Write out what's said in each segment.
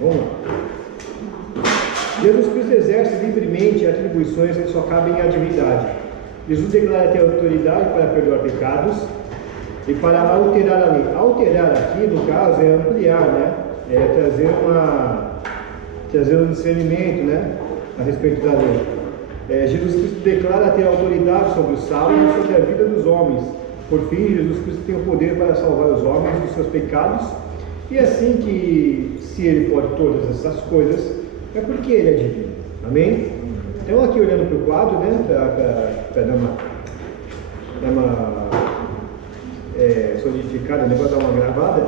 Vamos lá. Jesus Cristo exerce livremente atribuições que só cabem à divindade. Jesus declara ter autoridade para perdoar pecados e para alterar a lei. Alterar aqui, no caso, é ampliar, né? É trazer um discernimento, né? A respeito da lei. Jesus Cristo declara ter autoridade sobre o sábado e sobre a vida dos homens. Por fim, Jesus Cristo tem o poder para salvar os homens dos seus pecados. E assim que, se Ele pode todas essas coisas, é porque Ele é divino. Amém? Então, aqui olhando para o quadro, né? Para dar uma solidificada, né, para dar uma gravada.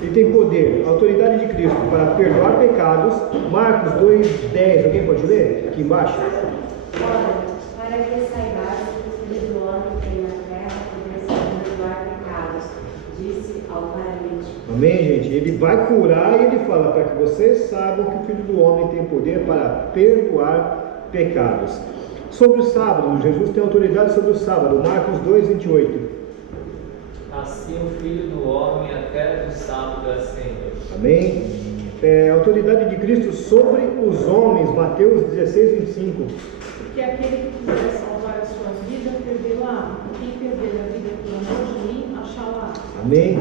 Ele tem poder, autoridade de Cristo para perdoar pecados. Marcos 2:10, alguém pode ler? Aqui embaixo. Para que saibais que o Filho do Homem tem na terra poder perdoar pecados, disse ao paralítico. Amém, gente? Ele vai curar e ele fala para que vocês saibam que o Filho do Homem tem poder para perdoar pecados. Sobre o sábado, Jesus tem autoridade sobre o sábado. Marcos 2:28. Assim o Filho do Homem até do sábado assenta. Amém? Autoridade de Cristo sobre os homens. Mateus 16:25. Porque aquele que quiser salvar a sua vida, perdê-la. Quem perder a vida por amor de mim, achá-la. Amém?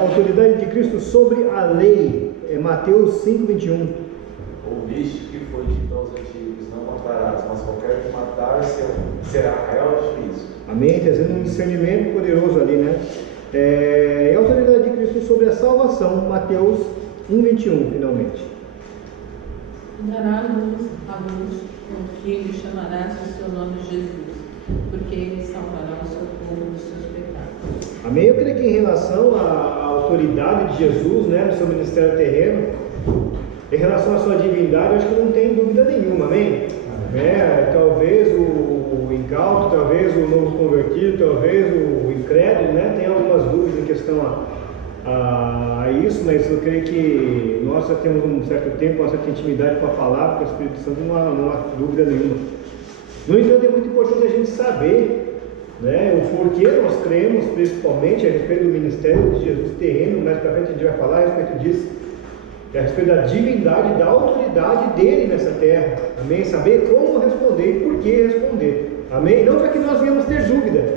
Autoridade de Cristo sobre a lei. Mateus 5:21. Ouviste que foi dito aos antigos: não matarás, mas qualquer que matar será réu de juízo. Amém? Trazendo um discernimento poderoso ali, né? E a autoridade de Cristo sobre a salvação. Mateus 1:21, finalmente. Dará luz a luz, com filho e chamarás o seu nome Jesus, porque ele salvará o seu povo dos seus pecados. Amém? Eu creio que em relação à autoridade de Jesus, né, no seu ministério terreno, em relação à sua divindade, eu acho que não tem dúvida nenhuma, amém? Talvez o incauto, talvez o novo convertido, talvez o incrédulo, né, tenha algumas dúvidas em questão a isso, mas eu creio que nós já temos um certo tempo, uma certa intimidade com a palavra, com o Espírito Santo, não há dúvida nenhuma. No entanto, é muito importante a gente saber, né, o porquê nós cremos, principalmente a respeito do ministério de Jesus terreno. Mais para frente a gente vai falar a respeito disso, a respeito da divindade, da autoridade dele nessa terra. Amém? Saber como responder e por que responder. Amém? Não para que nós venhamos ter dúvida,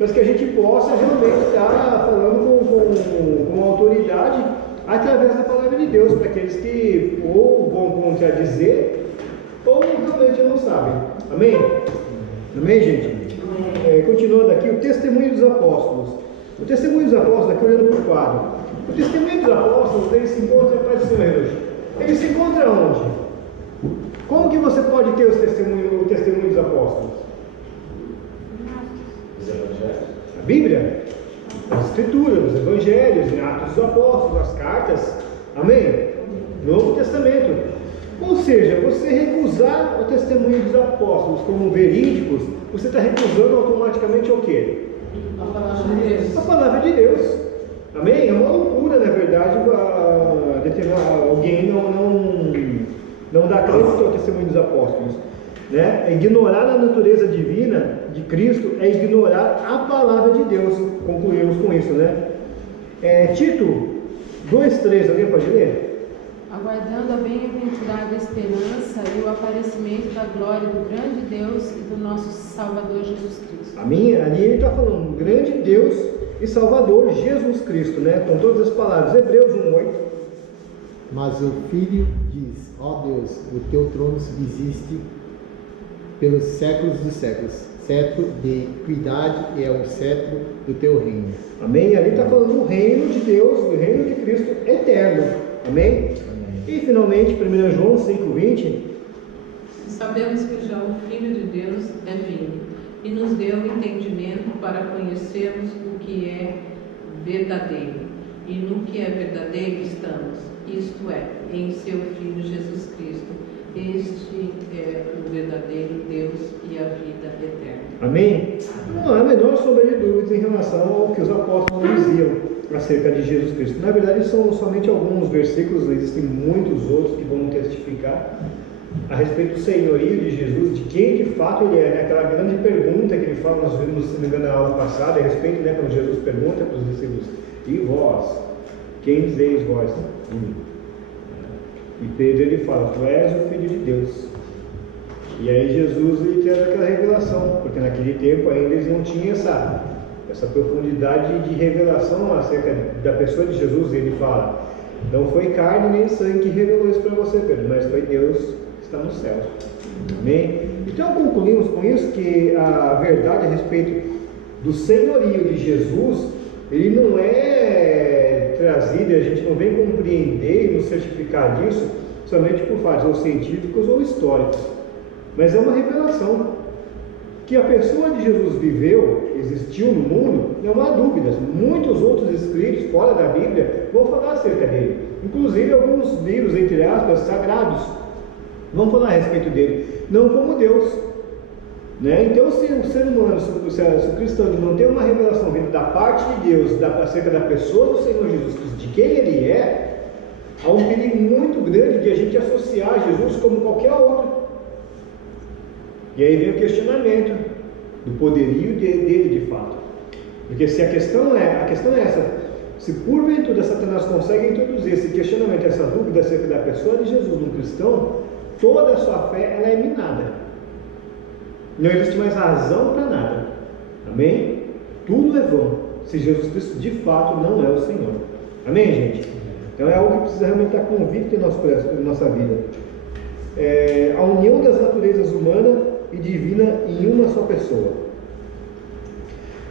mas que a gente possa realmente estar falando com autoridade através da palavra de Deus, para aqueles que ou vão contradizer ou realmente não sabem. Amém? Amém, gente? Continuando aqui, o testemunho dos apóstolos. O testemunho dos apóstolos, aqui olhando para o quadro. O testemunho dos apóstolos, ele se encontra, Pai do Senhor, ele se encontra onde? Como que você pode ter o testemunho dos apóstolos? Os evangelhos. A Bíblia, as Escrituras, os Evangelhos, em Atos dos Apóstolos, as cartas, amém? Novo Testamento. Ou seja, você recusar o testemunho dos apóstolos como verídicos, você está recusando automaticamente o quê? A palavra de Deus. A palavra de Deus. Amém? É uma loucura, na verdade, alguém não dá crédito ao testemunho dos apóstolos. Né? Ignorar a natureza divina de Cristo é ignorar a palavra de Deus. Concluímos com isso, né? Tito 2:3, alguém pode ler? Aguardando a bem-aventurada esperança e o aparecimento da glória do grande Deus e do nosso Salvador Jesus Cristo. Ali ele está falando, grande Deus e Salvador Jesus Cristo, né? Com todas as palavras. Hebreus 1:8. Mas o Filho diz: ó Deus, o teu trono subsiste pelos séculos dos séculos. Cetro de equidade é o cetro do teu reino. Amém? Ali está falando do reino de Deus, do reino de Cristo eterno. Amém? E finalmente, 1 João 5:20. Sabemos que já o Filho de Deus é vindo e nos deu entendimento para conhecermos o que é verdadeiro. E no que é verdadeiro estamos, isto é, em seu Filho Jesus Cristo. Este é o verdadeiro Deus e a vida eterna. Amém? Não há a menor sombra de dúvidas em relação ao que os apóstolos diziam acerca de Jesus Cristo. Na verdade, são somente alguns versículos, existem muitos outros que vão testificar a respeito do senhorio de Jesus, de quem de fato ele é, né? Aquela grande pergunta que ele fala, nós vimos, se não me engano, na aula passada, a respeito, né, quando Jesus pergunta para os discípulos: e vós, quem dizeis vós de mim? E Pedro ele fala, tu és o Filho de Deus. E aí Jesus ele traz aquela revelação, porque naquele tempo ainda eles não tinham essa profundidade de revelação acerca da pessoa de Jesus. Ele fala, não foi carne nem sangue que revelou isso para você, Pedro, mas foi Deus que está no céu. Amém? Então concluímos com isso que a verdade a respeito do senhorio de Jesus, ele não é trazido, a gente não vem compreender e nos certificar disso somente por fatos ou científicos ou históricos, mas é uma revelação que a pessoa de Jesus viveu, existiu no mundo, não há dúvidas. Muitos outros escritos fora da Bíblia vão falar acerca dele, inclusive alguns livros, entre aspas, sagrados, vão falar a respeito dele, não como Deus, né? Então, se o ser humano, se o cristão não tem uma revelação vinda da parte de Deus acerca da pessoa do Senhor Jesus Cristo, de quem ele é, há um perigo muito grande de a gente associar Jesus como qualquer outro. E aí vem o questionamento do poderio dele de fato. Porque se a questão é essa, se porventura Satanás consegue introduzir esse questionamento, essa dúvida acerca da pessoa de Jesus no cristão, toda a sua fé ela é minada. Não existe mais razão para nada. Amém? Tudo é vão, se Jesus Cristo de fato não é o Senhor. Amém, gente? Então é algo que precisa realmente estar convicto em nossa vida. A união das naturezas humana e divina em uma só pessoa.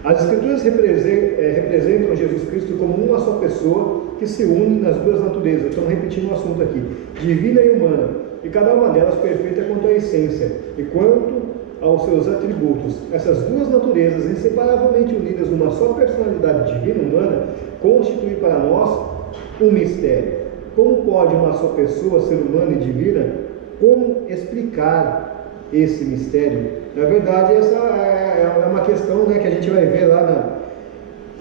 As Escrituras representam Jesus Cristo como uma só pessoa que se une nas duas naturezas. Estamos repetindo o assunto aqui: divina e humana, e cada uma delas perfeita quanto à essência e quanto aos seus atributos. Essas duas naturezas, inseparavelmente unidas numa só personalidade divina e humana, constituem para nós um mistério. Como pode uma só pessoa ser humana e divina? Como explicar esse mistério? Na verdade, essa é uma questão, né, que a gente vai ver lá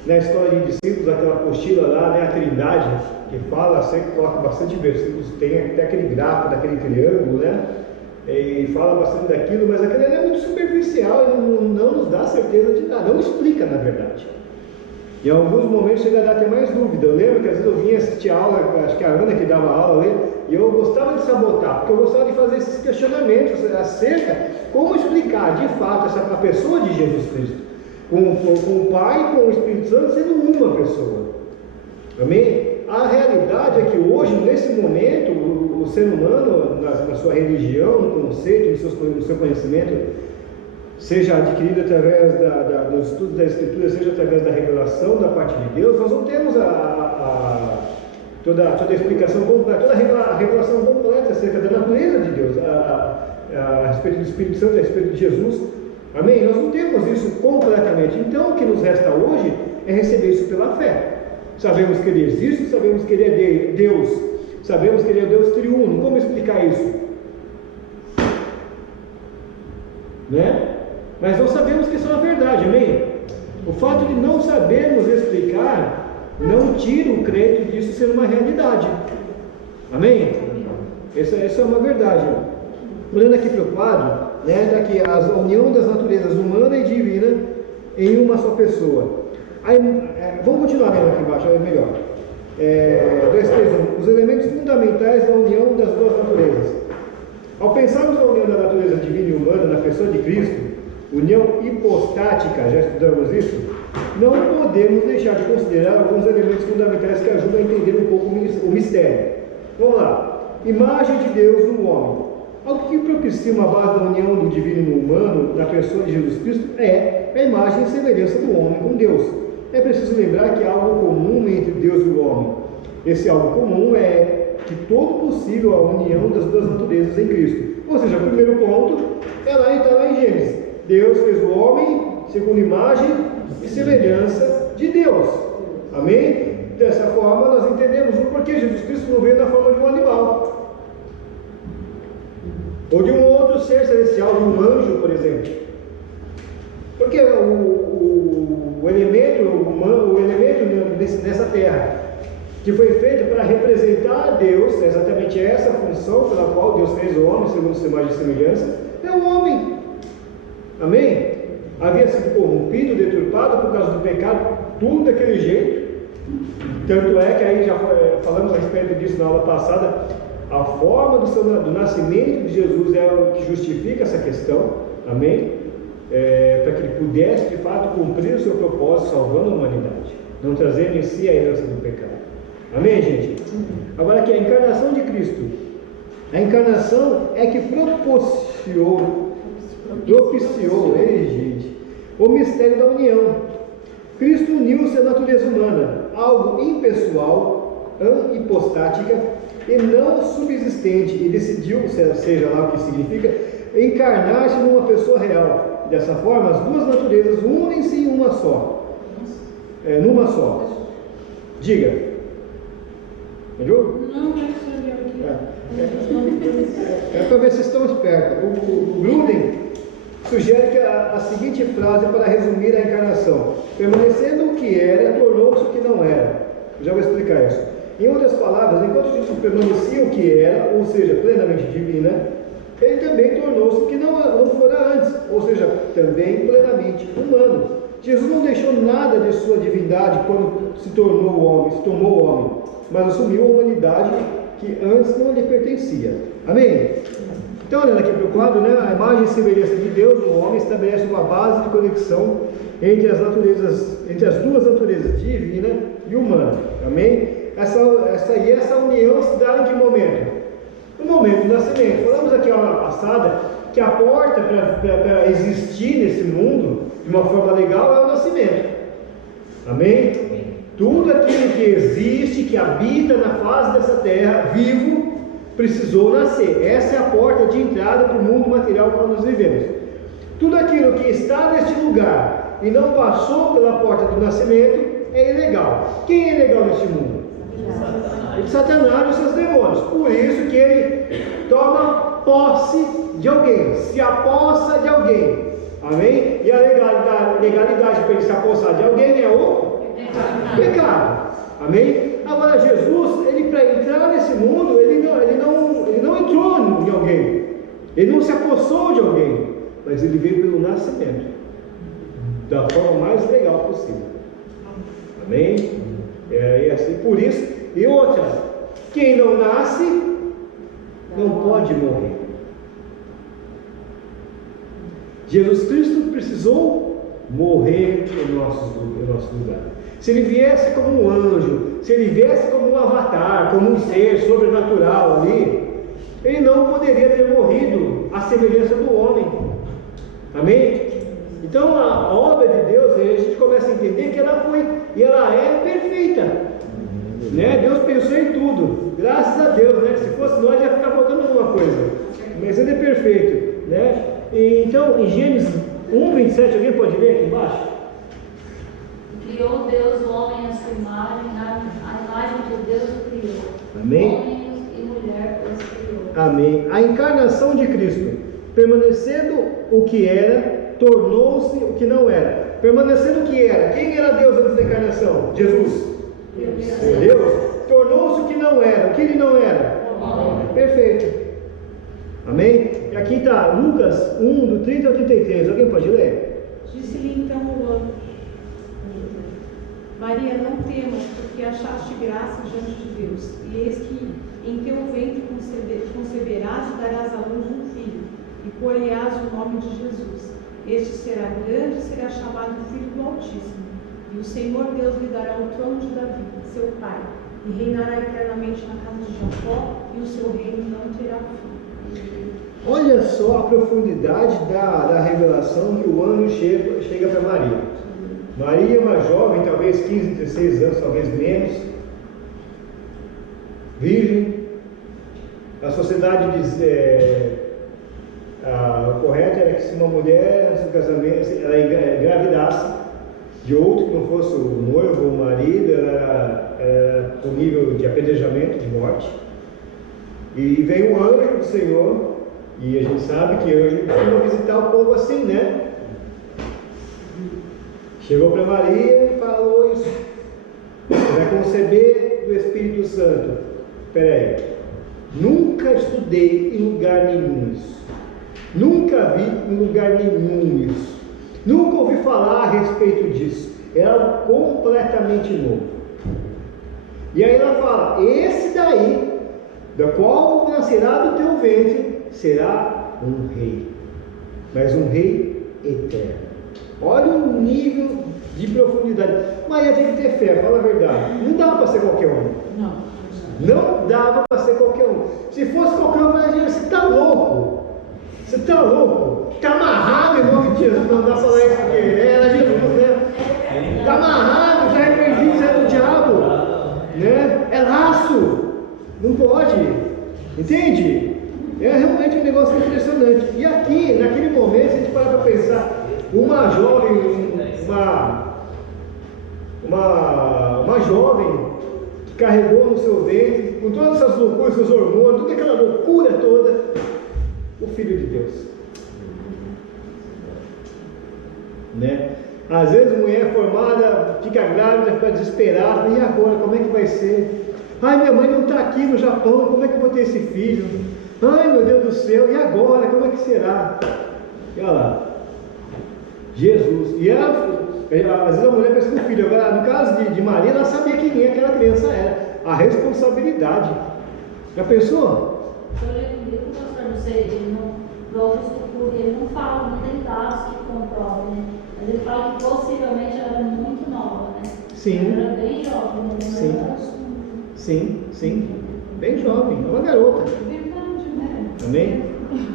na escola de discípulos, aquela apostila lá, né, a Trindade, que fala, sempre coloca bastante versículos, tem até aquele gráfico daquele triângulo, né? E fala bastante daquilo, mas aquilo é muito superficial e não nos dá certeza de nada, não explica na verdade. Em alguns momentos chega a dar até mais dúvida. Eu lembro que às vezes eu vinha assistir aula, acho que a Ana que dava aula, e eu gostava de sabotar, porque eu gostava de fazer esses questionamentos acerca como explicar de fato a pessoa de Jesus Cristo, com o Pai e com o Espírito Santo sendo uma pessoa. Amém? A realidade é que hoje, nesse momento, o ser humano, na sua religião, no conceito, no seu conhecimento, seja adquirido através dos estudos da Escritura, seja através da revelação da parte de Deus, nós não temos toda a explicação completa, toda a revelação completa acerca da natureza de Deus, a respeito do Espírito Santo, a respeito de Jesus. Amém? Nós não temos isso completamente. Então, o que nos resta hoje é receber isso pela fé. Sabemos que Ele existe, sabemos que Ele é Deus, sabemos que Ele é Deus triuno. Como explicar isso? Né? Mas não sabemos que isso é uma verdade, amém? O fato de não sabermos explicar não tira o crédito disso ser uma realidade. Amém? Essa é uma verdade. Olhando aqui para o quadro, né, está aqui a união das naturezas humana e divina em uma só pessoa. Aí, vamos continuar lendo aqui embaixo, é melhor. 2:3. Os elementos fundamentais da união das duas naturezas. Ao pensarmos na união da natureza divina e humana na pessoa de Cristo, união hipostática, já estudamos isso, não podemos deixar de considerar alguns elementos fundamentais que ajudam a entender um pouco o mistério. Vamos lá. Imagem de Deus no homem. Algo que propicia uma base da união do divino e do humano na pessoa de Jesus Cristo é a imagem e semelhança do homem com Deus. É preciso lembrar que há algo comum entre Deus e o homem. Esse algo comum é que todo possível a união das duas naturezas em Cristo. Ou seja, o primeiro ponto está lá em Gênesis. Deus fez o homem segundo imagem e semelhança de Deus. Amém? Dessa forma nós entendemos o porquê Jesus Cristo não veio na forma de um animal, ou de um outro ser celestial, de um anjo, por exemplo. Porque o elemento humano, o elemento nessa terra, que foi feito para representar a Deus, é exatamente essa função pela qual Deus fez o homem, segundo sua imagem e semelhança, é o homem. Amém? Havia sido corrompido, deturpado por causa do pecado, tudo daquele jeito. Tanto é que aí já falamos a respeito disso na aula passada, a forma do nascimento de Jesus é o que justifica essa questão, amém? Para que ele pudesse de fato cumprir o seu propósito salvando a humanidade, não trazendo em si a herança do pecado. Amém, gente? Agora aqui, a encarnação de Cristo. A encarnação é que propiciou, gente, o mistério da união. Cristo uniu-se à natureza humana, algo impessoal, hipostática e não subsistente, e decidiu, seja lá o que significa, encarnar-se numa pessoa real. Dessa forma, as duas naturezas unem-se em uma só. Numa só. Diga. Entendeu? Não, mas eu aqui. É para ver se estão espertos. O Gruden sugere que a seguinte frase para resumir a encarnação: permanecendo o que era, tornou-se o que não era. Já vou explicar isso. Em outras palavras, enquanto Jesus permanecia o que era, ou seja, plenamente divina, ele também tornou-se o que não fora antes, ou seja, também plenamente humano. Jesus não deixou nada de sua divindade quando se tornou homem, mas assumiu a humanidade que antes não lhe pertencia. Amém? Então, olhando aqui para o quadro, né, a imagem e semelhança de Deus, o homem estabelece uma base de conexão entre as duas naturezas, divina e humana. Amém? Essa união se dá em que momento? No momento do nascimento. Falamos aqui na aula passada que a porta para existir nesse mundo de uma forma legal é o nascimento. Amém? Tudo aquilo que existe, que habita na face dessa terra, vivo, precisou nascer. Essa é a porta de entrada para o mundo material que nós vivemos. Tudo aquilo que está neste lugar e não passou pela porta do nascimento é ilegal. Quem é ilegal neste mundo? Satanás e os seus demônios. Por isso que ele toma posse de alguém, se apossa de alguém. Amém? E a legalidade para ele se apossar de alguém é o pecado. Amém? Agora Jesus, ele para entrar nesse mundo, ele não entrou em alguém, ele não se apossou de alguém, mas ele veio pelo nascimento, da forma mais legal possível. Amém? É assim, por isso. E outra, quem não nasce não pode morrer. Jesus Cristo precisou morrer em nosso lugar. Se ele viesse como um anjo, se ele viesse como um avatar, como um ser sobrenatural ali, ele não poderia ter morrido à semelhança do homem. Amém? Então a obra de Deus, a gente começa a entender que ela é perfeita. Né? Deus pensou em tudo, graças a Deus, né? Se fosse nós ia ficar faltando alguma coisa, mas ele é perfeito, né? Então em Gênesis 1:27, alguém pode ler aqui embaixo? Criou Deus o homem à sua imagem, a imagem de Deus o criou. Amém? Homens e mulher os criou. Amém. A encarnação de Cristo, permanecendo o que era, tornou-se o que não era. Permanecendo o que era. Quem era Deus antes da encarnação? Jesus. Deus tornou-se o que não era. O que ele não era? Perfeito. Amém? E aqui está Lucas 1, do 30 ao 33. Alguém pode ler? Disse-lhe então o anjo: Maria, não temas, porque achaste graça diante de Deus. E eis que em teu ventre conceberás e darás à luz um filho, e pôr-lhe-ás o nome de Jesus. Este será grande e será chamado Filho do Altíssimo. E o Senhor Deus lhe dará o trono de Davi, seu pai, e reinará eternamente na casa de Jacó, e o seu reino não terá fim. Olha só a profundidade da revelação que o anjo chega para Maria. Maria é uma jovem, talvez 15, 16 anos, talvez menos, virgem. A sociedade diz, a correta era que se uma mulher, antes do casamento, ela engravidasse de outro que não fosse o noivo ou o marido, ela era punível de apedrejamento, de morte. E veio o anjo do Senhor, e a gente sabe que anjo costuma visitar o povo assim, né? Chegou para Maria e falou isso: você vai conceber do Espírito Santo. Espera aí, nunca estudei em lugar nenhum isso, nunca vi em lugar nenhum isso, nunca ouvi falar a respeito disso, é algo completamente novo. E aí ela fala: esse daí, da qual nascerá do teu ventre, será um rei, mas um rei eterno. Olha o nível de profundidade. Maria tem que ter fé, fala a verdade. Não dava para ser qualquer um. Não dava para ser qualquer um. Se fosse qualquer um, imagina, você está louco. Você está louco. Está amarrado em nome de Jesus. Não dá para falar isso porque era Jesus, né? Está amarrado, já repreendido, você é do diabo, né? É laço. Não pode. Entende? É realmente um negócio impressionante. E aqui, naquele momento, se a gente parar para pensar, uma jovem, uma jovem que carregou no seu ventre, com todas essas loucuras, seus hormônios, toda aquela loucura toda, o Filho de Deus, né? Às vezes mulher formada fica grávida, fica desesperada, e agora, como é que vai ser? Ai, minha mãe não está aqui no Japão, como é que eu vou ter esse filho? Ai, meu Deus do céu, e agora, como é que será? E olha lá, Jesus, e ela, às vezes a mulher pensa no filho, agora no caso de Maria, ela sabia quem aquela criança era, a responsabilidade. Já pensou? Eu lembro que o pastor, não sei, ele não fala, não tem dados que comprovam, né? Mas ele fala que possivelmente ela era muito nova, né? Sim. Ela era bem jovem, né? Sim, bem jovem, é uma garota. Verdade, né? Amém?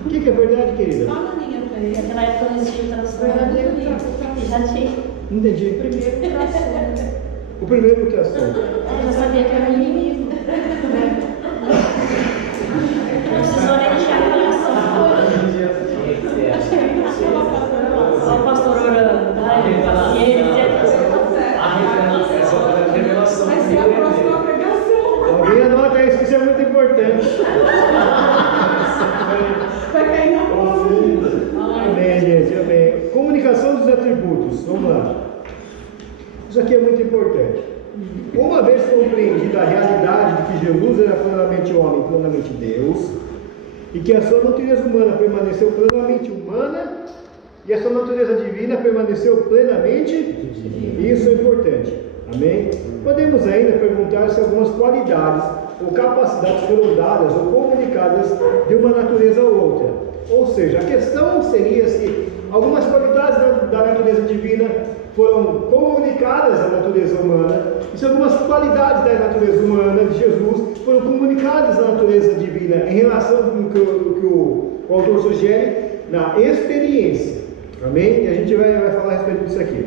O que é verdade, querida? Só na minha frente. Naquela época não existia transformação de livro. Já tinha. Não entendi. Primeiro ultrassom. O primeiro ultrassom. Eu já sabia que era um inimigo. Não precisou nem deixar a relação. Só o pastor orando. Ai, paciência. A revelação Vai ser a próxima pregação. Alguém anota isso, que isso é muito importante. Vai cair na prova. Amém, gente, amém. Comunicação dos atributos, vamos lá. Isso aqui é muito importante. Uma vez compreendida a realidade de que Jesus era plenamente homem, plenamente Deus, e que a sua natureza humana permaneceu plenamente humana, e a sua natureza divina permaneceu plenamente divina. Isso é importante. Amém? Podemos ainda perguntar se algumas qualidades ou capacidades foram dadas ou comunicadas de uma natureza a outra. Ou seja, a questão seria se algumas qualidades da natureza divina foram comunicadas à natureza humana, e se algumas qualidades da natureza humana de Jesus foram comunicadas à natureza divina em relação com o que o autor sugere na experiência. Amém? E a gente vai falar a respeito disso aqui.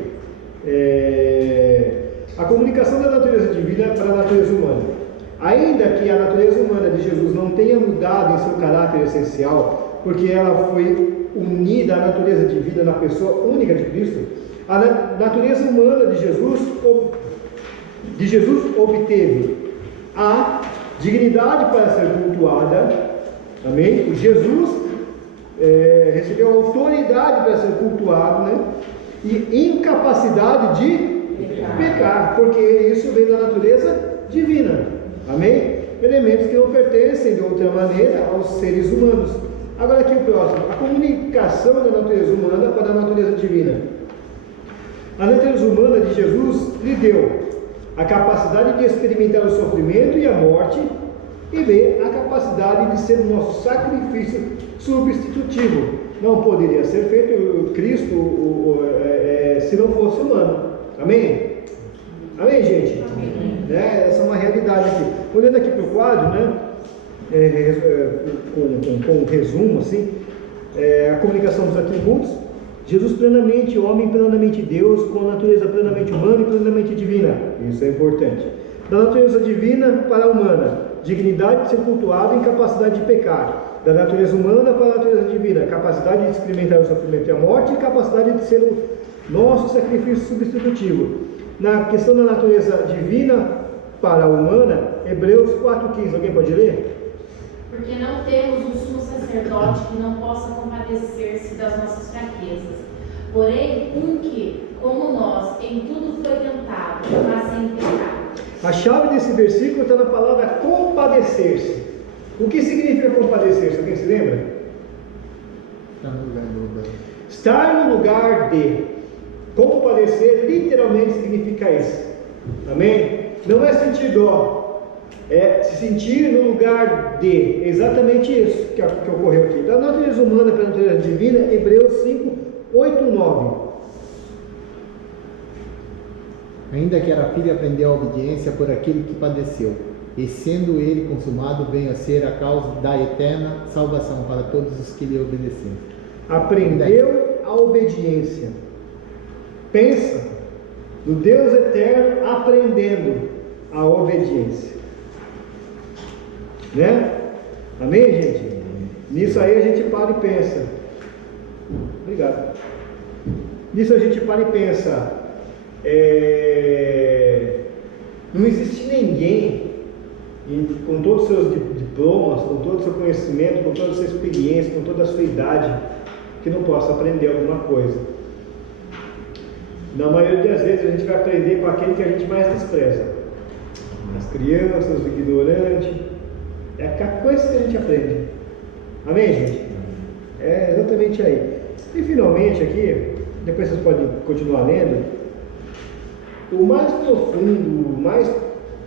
A comunicação da natureza divina para a natureza humana. Ainda que a natureza humana de Jesus não tenha mudado em seu caráter essencial, porque ela foi unida à natureza divina na pessoa única de Cristo, a natureza humana de Jesus obteve a dignidade para ser cultuada. Amém? Jesus recebeu autoridade para ser cultuado, né? E incapacidade de pecar, porque isso vem da natureza divina. Amém? Elementos que não pertencem de outra maneira aos seres humanos. Agora aqui o próximo, a comunicação da natureza humana para a natureza divina. A natureza humana de Jesus lhe deu a capacidade de experimentar o sofrimento e a morte, e B, a capacidade de ser o nosso sacrifício substitutivo. Não poderia ser feito Cristo se não fosse humano. Amém? Amém, gente? Amém. Essa é uma realidade aqui. Olhando aqui para o quadro, né? Com um resumo, assim, a comunicação dos atributos. Jesus plenamente homem, plenamente Deus, com a natureza plenamente humana e plenamente divina. Isso é importante. Da natureza divina para a humana, dignidade de ser cultuado e incapacidade de pecar. Da natureza humana para a natureza divina, capacidade de experimentar o sofrimento e a morte e capacidade de ser o nosso sacrifício substitutivo. Na questão da natureza divina para a humana, Hebreus 4,15, alguém pode ler? Porque não temos um sumo sacerdote que não possa compadecer-se das nossas fraquezas, porém um que, como nós, em tudo foi tentado, mas sem pecado. A chave desse versículo está na palavra compadecer-se. O que significa compadecer-se? Alguém se lembra? Estar no lugar de. Compadecer literalmente significa isso. Amém? Não é sentir dó, é se sentir no lugar de. É exatamente isso que ocorreu aqui. Da natureza humana para a natureza divina, Hebreus 5, 8, 9. Ainda que era filho, aprendeu a obediência por aquele que padeceu, e sendo ele consumado, veio a ser a causa da eterna salvação para todos os que lhe obedeceram. Aprendeu a obediência. Pensa no Deus eterno aprendendo a obediência. Né? Amém, gente? Nisso aí a gente para e pensa. Obrigado. Nisso a gente para e pensa. Não existe ninguém, com todos os seus diplomas, com todo o seu conhecimento, com toda a sua experiência, com toda a sua idade, que não possa aprender alguma coisa. Na maioria das vezes a gente vai aprender com aquele que a gente mais despreza. As crianças, o ignorante. É a coisa que a gente aprende. Amém, gente? É exatamente aí. E finalmente aqui, depois vocês podem continuar lendo, o mais profundo, o mais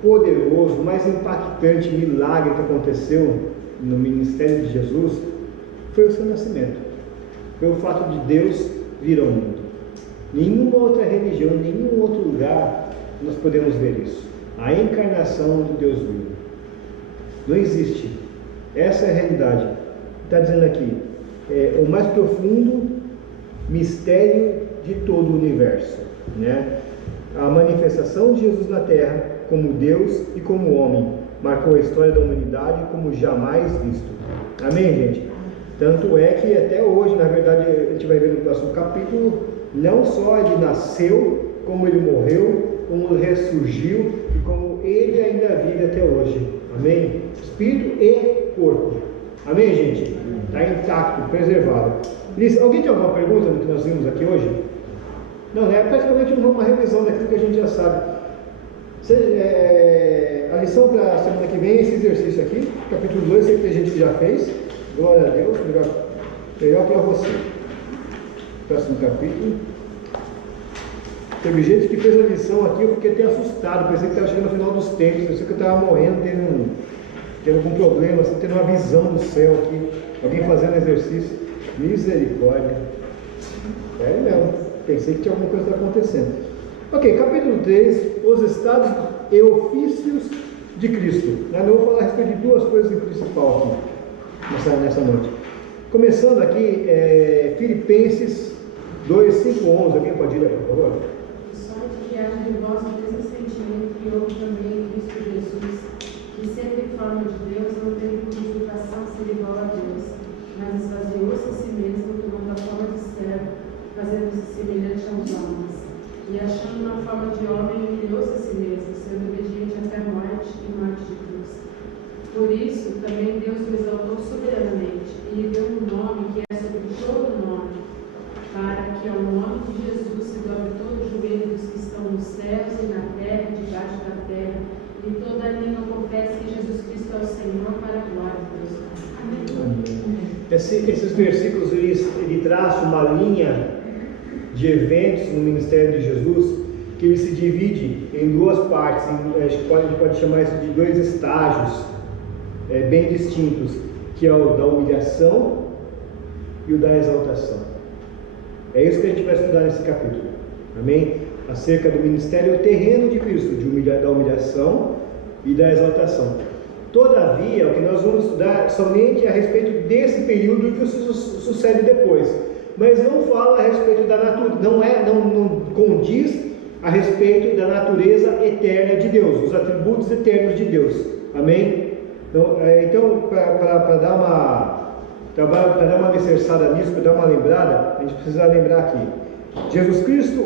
poderoso, o mais impactante milagre que aconteceu no ministério de Jesus foi o seu nascimento. Foi o fato de Deus vir ao mundo. Nenhuma outra religião, em nenhum outro lugar nós podemos ver isso. A encarnação do Deus vivo. Não existe. Essa é a realidade. Está dizendo aqui, o mais profundo mistério de todo o universo, né? A manifestação de Jesus na Terra como Deus e como homem marcou a história da humanidade como jamais visto. Amém, gente? Tanto é que até hoje, na verdade, a gente vai ver no próximo capítulo, não só ele nasceu, como ele morreu, como ele ressurgiu e como ele ainda vive até hoje. Amém? Espírito e corpo. Amém, gente? Está intacto, preservado. Alguém tem alguma pergunta do que nós vimos aqui hoje? Não, é praticamente uma revisão daquilo que a gente já sabe. A lição para a semana que vem é esse exercício aqui, capítulo 2, sei que tem gente que já fez. Glória a Deus, melhor para você. Próximo capítulo. Teve gente que fez a lição aqui, eu fiquei até assustado, pensei que estava chegando no final dos tempos, pensei que eu estava morrendo, tendo algum problema, assim, tendo uma visão do céu aqui, alguém fazendo exercício. Misericórdia. É mesmo, pensei que tinha alguma coisa acontecendo. Ok, capítulo 3, os estados e ofícios de Cristo. Eu vou falar a respeito de duas coisas principais aqui, nessa noite. Começando aqui, Filipenses 2, 5, 11. Alguém pode ler, por favor? Só de que haja em vós o mesmo sentimento que houve também em Cristo Jesus, que sempre forma de Deus, não teve por usurpação ser igual a Deus, mas esvaziou-se a si mesmo, tomando a forma de servo, fazendo-se semelhante aos homens. E achando uma forma de homem, humilhou-se a si mesmo, sendo obediente até a morte e morte de cruz. Por isso, também Deus o exaltou soberanamente e lhe deu um nome que é sobre todo nome, para que ao nome de Jesus se dobre todo o joelho dos que estão nos céus e na terra e debaixo da terra, e toda língua confesse que Jesus Cristo é o Senhor, para a glória de Deus. Amém. Esses versículos ele traça uma linha de eventos no ministério de Jesus que ele se divide em duas partes. A gente pode chamar isso de dois estágios bem distintos, que é o da humilhação e o da exaltação. É isso que a gente vai estudar nesse capítulo. Amém? Acerca do ministério terreno de Cristo, da humilhação e da exaltação. Todavia, o que nós vamos estudar somente a respeito desse período que sucede depois, mas não fala a respeito da natureza, não condiz a respeito da natureza eterna de Deus, os atributos eternos de Deus. Amém? Então, para dar uma alicerçada nisso, para dar uma lembrada, a gente precisa lembrar aqui: Jesus Cristo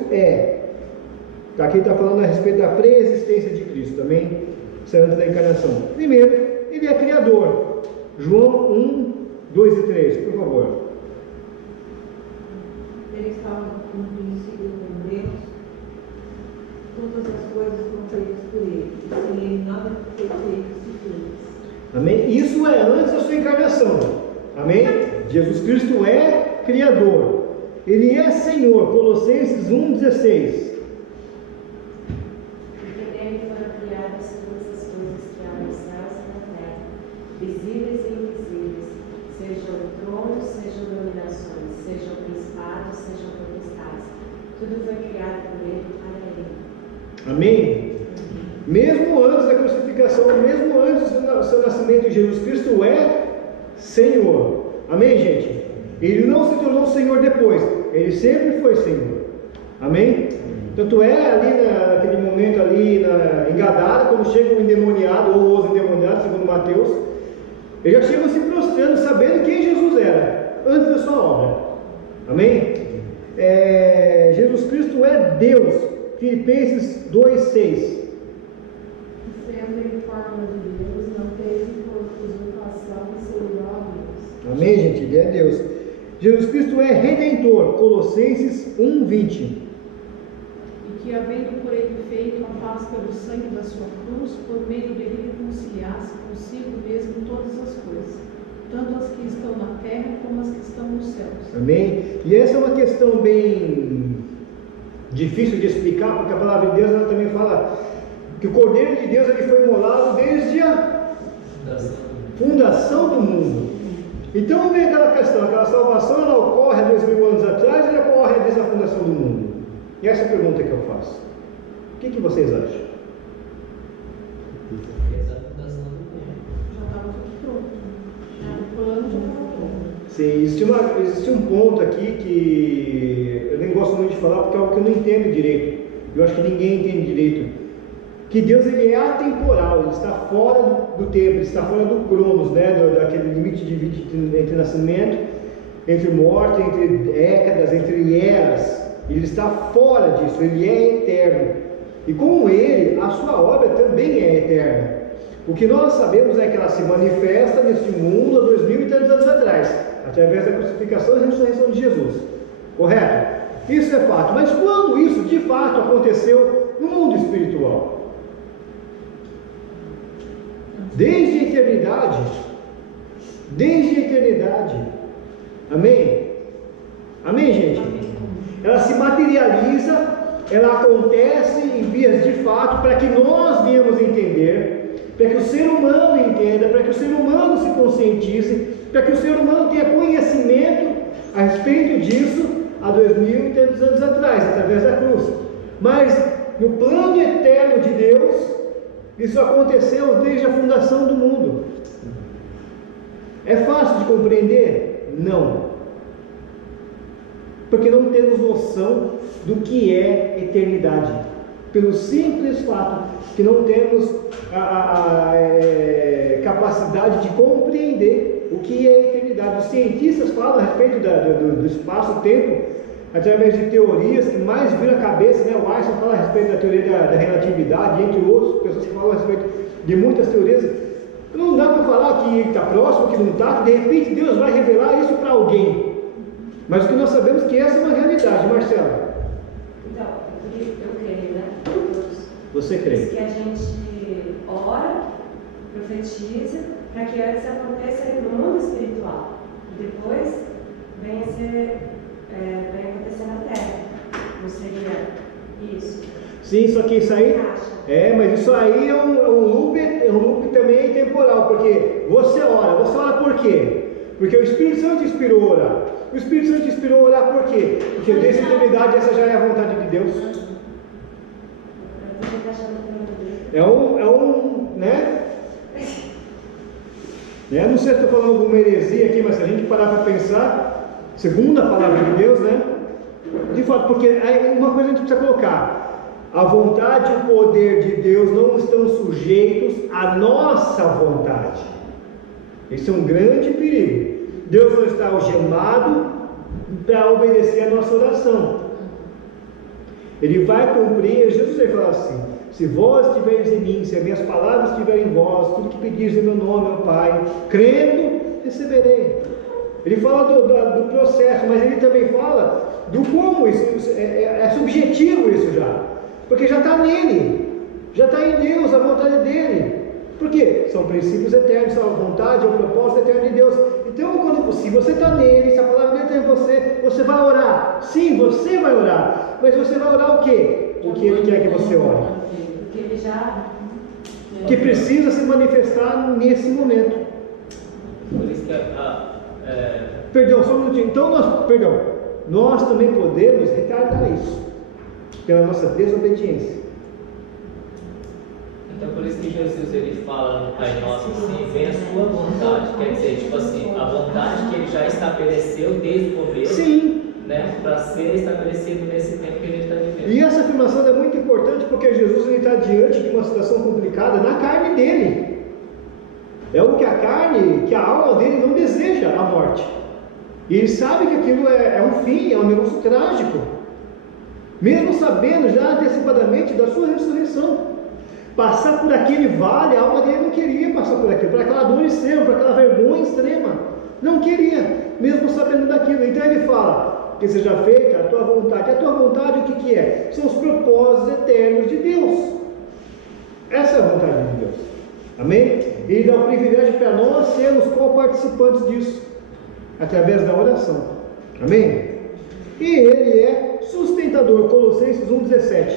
aqui está falando a respeito da pré-existência de Cristo. Amém? Isso é antes da encarnação. Primeiro, ele é criador. João 1, 2 e 3, por favor. Ele estava no princípio com Deus, todas as coisas foram feitas por ele, e sem ele nada foi feito se fez. Amém? Isso é antes da sua encarnação. Amém? Jesus Cristo é criador. Ele é Senhor. Colossenses 1,16. Porque nele foram criadas sejam potestades. Tudo foi criado por Ele e para Ele. Amém? Mesmo antes da crucificação, mesmo antes do seu nascimento, Jesus Cristo é Senhor. Amém, gente? Ele não se tornou Senhor depois, Ele sempre foi Senhor. Amém? Tanto é ali naquele momento ali em Gadara, quando chega um endemoniado, ou os endemoniados, segundo Mateus, eles já chegam se prostrando, sabendo quem Jesus era, antes da sua obra. Amém? Jesus Cristo é Deus. Filipenses 2,6. Sendo em forma de Deus, não teve por usurpação e ser igual a Deus. Amém, gente? Ele é Deus. Jesus Cristo é Redentor. Colossenses 1,20. E que, havendo por Ele feito a paz pelo sangue da sua cruz, por meio dele reconciliasse consigo mesmo todas as coisas, tanto as que estão na terra como as que estão nos céus. Amém? E essa é uma questão bem difícil de explicar, porque a palavra de Deus ela também fala que o Cordeiro de Deus ele foi imolado desde a fundação do mundo. Então vem aquela questão, aquela salvação ela ocorre há 2000 anos atrás, ela ocorre desde a fundação do mundo. E essa é a pergunta que eu faço. O que vocês acham? Desde a fundação do mundo. Já estava tudo pronto. O plano já estava pronto. Sim, existe um ponto aqui que eu nem gosto muito de falar porque é algo que eu não entendo direito. Eu acho que ninguém entende direito. Que Deus ele é atemporal, ele está fora do tempo, ele está fora do cronos, né? Daquele limite de vida entre nascimento, entre morte, entre décadas, entre eras. Ele está fora disso, ele é eterno. E com ele, a sua obra também é eterna. O que nós sabemos é que ela se manifesta neste mundo há 2000 e tantos anos atrás, através da crucificação e ressurreição de Jesus. Correto? Isso é fato. Mas quando isso de fato aconteceu no mundo espiritual? Desde a eternidade. Desde a eternidade. Amém? Amém, gente? Ela se materializa, ela acontece em vias de fato para que nós venhamos entender, para que o ser humano entenda, para que o ser humano se conscientize, para que o ser humano tenha conhecimento a respeito disso há 2000 e tantos anos atrás, através da cruz. Mas no plano eterno de Deus, isso aconteceu desde a fundação do mundo. É fácil de compreender? Não. Porque não temos noção do que é eternidade. Pelo simples fato que não temos a capacidade de compreender o que é eternidade. Os cientistas falam a respeito do espaço-tempo através de teorias que mais viram a cabeça, né? O Einstein fala a respeito da teoria da relatividade, entre outros, pessoas que falam a respeito de muitas teorias. Não dá para falar que está próximo, que não está, que de repente Deus vai revelar isso para alguém. Mas o que nós sabemos é que essa é uma realidade, Marcelo. Então, eu creio, né? Deus. Você crê? Diz que a gente ora, profetiza, para que antes aconteça no mundo espiritual. E depois venha acontecer na terra. Não seria isso? Sim, só que isso aí. Mas isso aí é um loop também temporal, porque você ora por quê? Porque o Espírito Santo te inspirou a orar. O Espírito Santo te inspirou a orar por quê? Porque desde a eternidade essa já é a vontade de Deus. Né? Não sei se estou falando alguma heresia aqui, mas se a gente parar para pensar, segundo a palavra de Deus, né? De fato, porque uma coisa a gente precisa colocar: a vontade e o poder de Deus não estão sujeitos à nossa vontade. Esse é um grande perigo. Deus não está algemado para obedecer a nossa oração. Ele vai cumprir. Jesus vai falar assim: se vós estiveres em mim, se as minhas palavras estiverem em vós, tudo que pedires em meu nome, meu Pai, crendo, receberei. Ele fala do processo, mas ele também fala do como isso é subjetivo isso já. Porque já está nele, já está em Deus, a vontade dele. Por quê? São princípios eternos, são a vontade, é o propósito eterno de Deus. Então, se você está nele, se a palavra dele está em você, você vai orar. Sim, você vai orar. Mas você vai orar o quê? O que ele quer que você ore. Porque ele já... Que precisa se manifestar nesse momento. Por isso que Perdão, só um minutinho. Então, nós também podemos retardar isso, pela nossa desobediência. Então por isso que Jesus ele fala no Pai Nosso assim, vem a sua vontade, quer dizer, tipo assim, a vontade que ele já estabeleceu desde o começo, Sim. né, para ser estabelecido nesse tempo que a gente está vivendo. E essa afirmação é muito importante porque Jesus está diante de uma situação complicada na carne dele. É o que a carne, que a alma dele não deseja, a morte. E ele sabe que aquilo é um fim, é um negócio trágico. Mesmo sabendo já antecipadamente da sua ressurreição. Passar por aquele vale, a alma dele não queria passar por aquilo, por aquela dor extrema, por aquela vergonha extrema. Não queria, mesmo sabendo daquilo. Então ele fala, que seja feita a tua vontade. A tua vontade o que é? São os propósitos eternos de Deus. Essa é a vontade de Deus. Amém? Ele dá o privilégio para nós sermos co-participantes disso, através da oração. Amém? E ele é sustentador. Colossenses 1,17.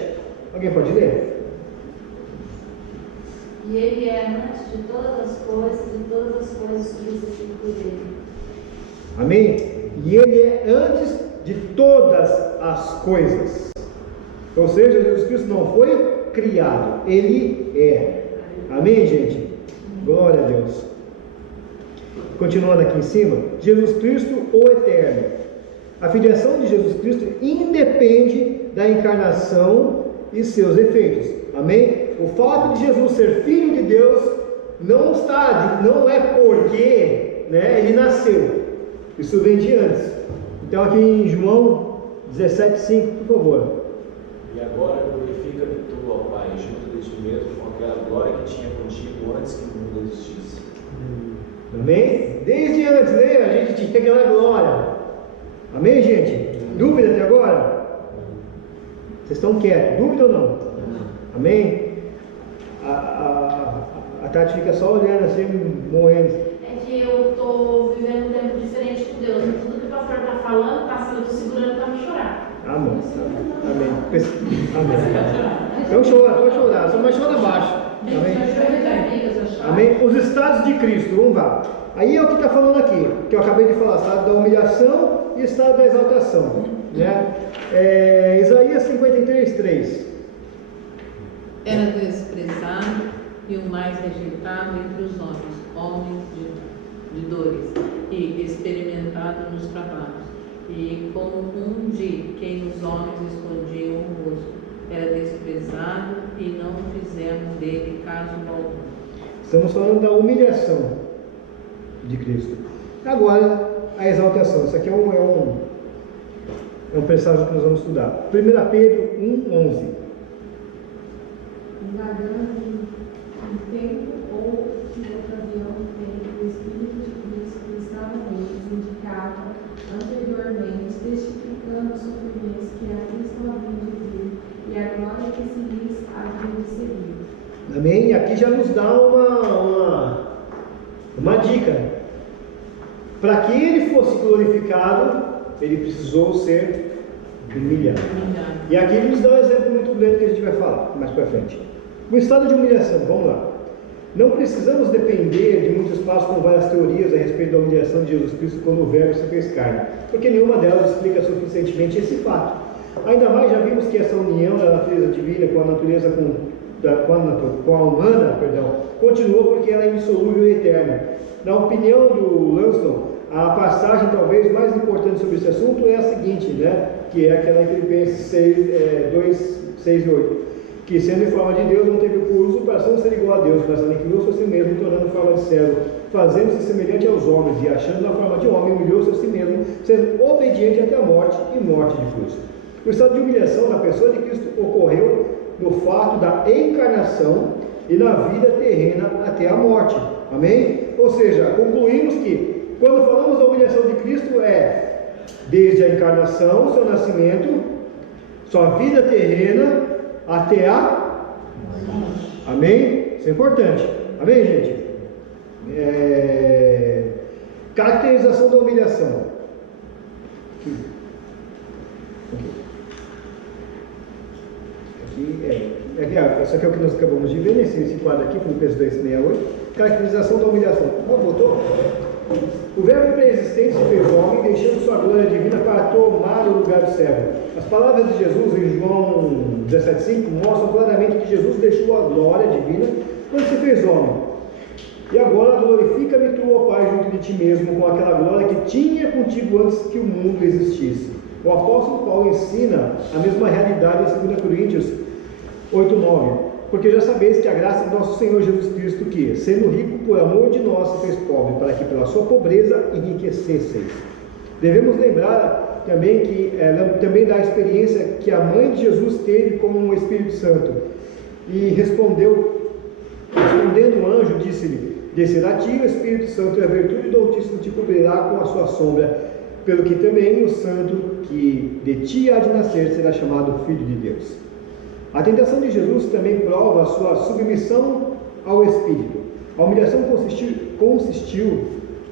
Alguém pode ler? E ele é antes de todas as coisas, e todas as coisas subsistem por ele. Amém? E ele é antes de todas as coisas. Ou seja, Jesus Cristo não foi criado, ele é. Amém, gente? Glória a Deus. Continuando aqui em cima, Jesus Cristo, o Eterno. A filiação de Jesus Cristo independe da encarnação e seus efeitos. Amém? O fato de Jesus ser Filho de Deus não é porque, né, ele nasceu. Isso vem de antes. Então aqui em João 17,5, por favor. E agora glorifica-me tu, ó Pai, junto de ti mesmo, com aquela glória que tinha contigo antes que o mundo existisse. Amém? Desde antes, né? A gente tinha aquela glória. Amém, gente? Dúvida até agora? Vocês estão quietos? Dúvida ou não? Amém? A Tati fica só olhando assim, morrendo. É que eu estou vivendo um tempo diferente com Deus. Tudo que o pastor está falando, eu estou segurando para me chorar. Amém. Amém. Amém. Então chora, pode chorar, só mais chora baixo. Amém? Amém? Os estados de Cristo, vamos lá. Aí é o que está falando aqui, que eu acabei de falar, estado da humilhação e estado da exaltação. Né? Isaías 53:3. Era desprezado e o mais rejeitado entre os homens de dores, e experimentado nos trabalhos, e como um de quem os homens escondiam o rosto, era desprezado e não fizemos dele caso algum. Estamos falando da humilhação de Cristo. Agora, a exaltação. Isso aqui é um presságio que nós vamos estudar. 1 Pedro 1:11. Indagando em tempo ou de ocasião do tempo, o Espírito de Cristo que estava neles indicava anteriormente, testificando os sofrimentos que ali estão a fim de vir e a glória que se lhes havia de seguir. Amém? E aqui já nos dá uma dica. Para que ele fosse glorificado, ele precisou ser humilhado. E aqui ele nos dá um exemplo muito grande que a gente vai falar mais para frente. O estado de humilhação, vamos lá. Não precisamos depender de muitos passos com várias teorias a respeito da humilhação de Jesus Cristo quando o Verbo se fez carne, porque nenhuma delas explica suficientemente esse fato. Ainda mais já vimos que essa união da natureza divina com a natureza com a humana, continuou porque ela é indissolúvel e eterna. Na opinião do Langston, a passagem talvez mais importante sobre esse assunto é a seguinte, né? Que é aquela em Filipenses 6, 8. Que sendo em forma de Deus, não teve por usurpação ser igual a Deus, mas aniquilou-se a si mesmo, tornando forma de servo, fazendo-se semelhante aos homens, e achando na forma de homem, humilhou-se a si mesmo, sendo obediente até a morte e morte de cruz. O estado de humilhação da pessoa de Cristo ocorreu no fato da encarnação e na vida terrena até a morte. Amém? Ou seja, concluímos que quando falamos da humilhação de Cristo desde a encarnação, seu nascimento, sua vida terrena até a morte. Amém? Isso é importante. Amém, gente? Caracterização da humilhação. Isso aqui é o que nós acabamos de ver nesse quadro aqui, Filipenses 2:68. Caracterização da humilhação. Botou? O verbo pré-existente se fez homem, deixando sua glória divina para tomar o lugar do servo. As palavras de Jesus em João 17,5 mostram claramente que Jesus deixou a glória divina quando se fez homem. E agora glorifica-me tu, ó Pai, junto de ti mesmo, com aquela glória que tinha contigo antes que o mundo existisse. O apóstolo Paulo ensina a mesma realidade em 2 Coríntios 8,9. Porque já sabeis que a graça do nosso Senhor Jesus Cristo, que, sendo rico por amor de nós, se fez pobre, para que pela sua pobreza enriquecesseis. Devemos lembrar também que também da experiência que a mãe de Jesus teve com o Espírito Santo. E respondendo o anjo, disse-lhe: descerá a ti o Espírito Santo, e a virtude do Altíssimo te cobrirá com a sua sombra, pelo que também o santo que de ti há de nascer será chamado Filho de Deus. A tentação de Jesus também prova a sua submissão ao Espírito. A humilhação consistiu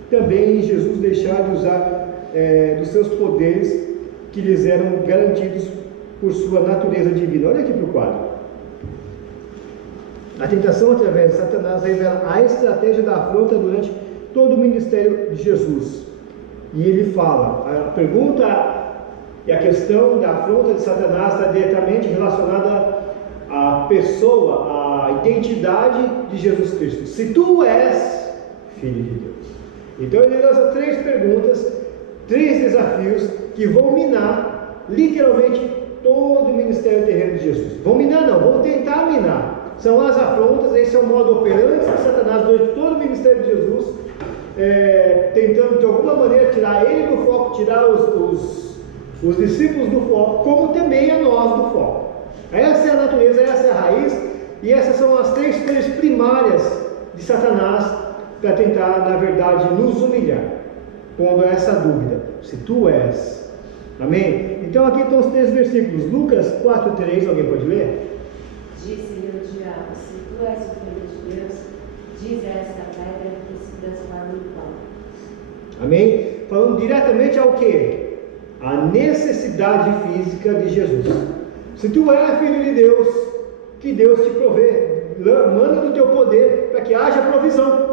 também em Jesus deixar de usar dos seus poderes que lhes eram garantidos por sua natureza divina. Olha aqui para o quadro. A tentação através de Satanás revela a estratégia da afronta durante todo o ministério de Jesus. E ele fala, a pergunta e a questão da afronta de Satanás está diretamente relacionada à pessoa, à identidade de Jesus Cristo. Se tu és Filho de Deus. Então ele lança 3 perguntas, 3 desafios que vão minar literalmente todo o ministério terreno de Jesus. Vão minar não, vão tentar minar. São as afrontas, esse é o modo operante de Satanás durante todo o ministério de Jesus, tentando de alguma maneira tirar ele do foco, tirar os discípulos do foco, como também a nós do foco. Essa é a natureza, essa é a raiz, e essas são as 3 coisas primárias de Satanás para tentar, na verdade, nos humilhar, pondo essa dúvida: se tu és. Amém? Então aqui estão os 3 versículos. Lucas 4,3, alguém pode ler? Disse-lhe o diabo: se tu és o Filho de Deus, diz a esta pedra que se transforma em pão. Amém? Falando diretamente ao quê? A necessidade física de Jesus. Se tu és Filho de Deus, que Deus te provê, manda do teu poder para que haja provisão.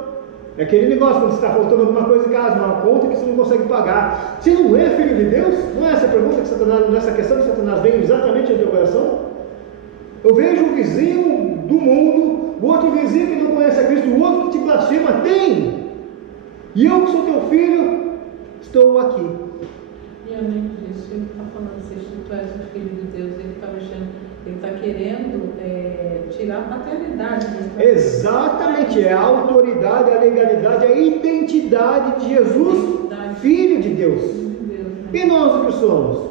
É aquele negócio quando está faltando alguma coisa em casa, uma conta que você não consegue pagar. Se não é Filho de Deus, não é essa pergunta que Satanás, nessa questão que Satanás vem exatamente no teu coração? Eu vejo um vizinho do mundo, o outro vizinho que não conhece a Cristo, o outro que te blasfema, tem. E eu que sou teu filho, estou aqui. E além disso, ele está falando assim: se tu és o Filho de Deus, ele está querendo tirar a paternidade. Exatamente, é a autoridade, a legalidade, a identidade de Jesus, Filho de Deus. E nós o que somos?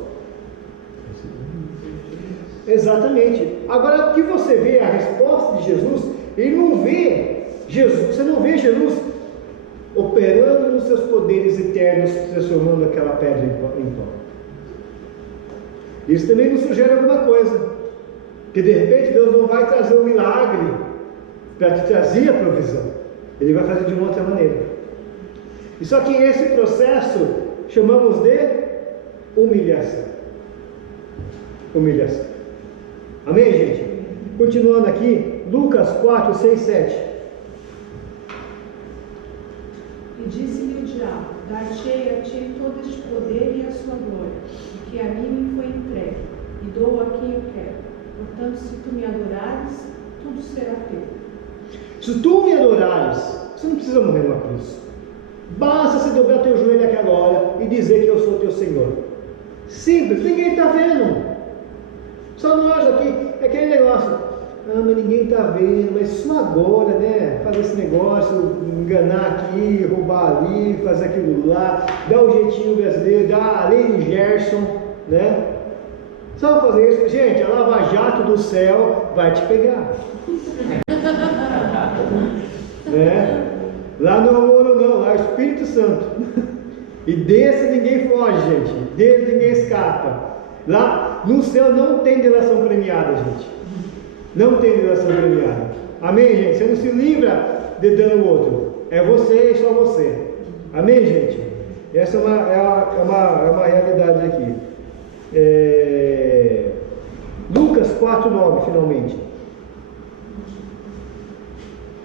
Exatamente. Agora, o que você vê, a resposta de Jesus, ele não vê Jesus, você não vê Jesus operando nos seus poderes eternos, transformando aquela pedra em pão. Isso também nos sugere alguma coisa, que de repente Deus não vai trazer um milagre para te trazer a provisão, Ele vai fazer de uma outra maneira. E só que esse processo chamamos de humilhação. Humilhação. Amém, gente? Continuando aqui, Lucas 4, 6, 7. E disse-lhe o diabo: dar-te-ei a ti todo este poder e a sua glória, porque a mim me foi entregue, e dou a quem eu quero. Portanto, se tu me adorares, tudo será teu. Se tu me adorares, você não precisa morrer numa cruz. Basta você dobrar teu joelho aqui agora e dizer que eu sou teu Senhor. Simples, ninguém está vendo. Só nós aqui, é aquele negócio. Ah, mas ninguém está vendo, mas só agora, né? Fazer esse negócio, enganar aqui, roubar ali, fazer aquilo lá, dar o jeitinho brasileiro, dar a lei de Gerson, né? Só fazer isso, gente, a lava-jato do céu vai te pegar. Né? Lá no amor não, lá é o Espírito Santo. E desse ninguém foge, gente. Desse ninguém escapa. Lá no céu não tem delação premiada, gente. Não tem delação premiada. Amém, gente? Você não se livra de dano o outro. É você e só você. Amém, gente? Essa é uma realidade aqui. Lucas 4,9, finalmente.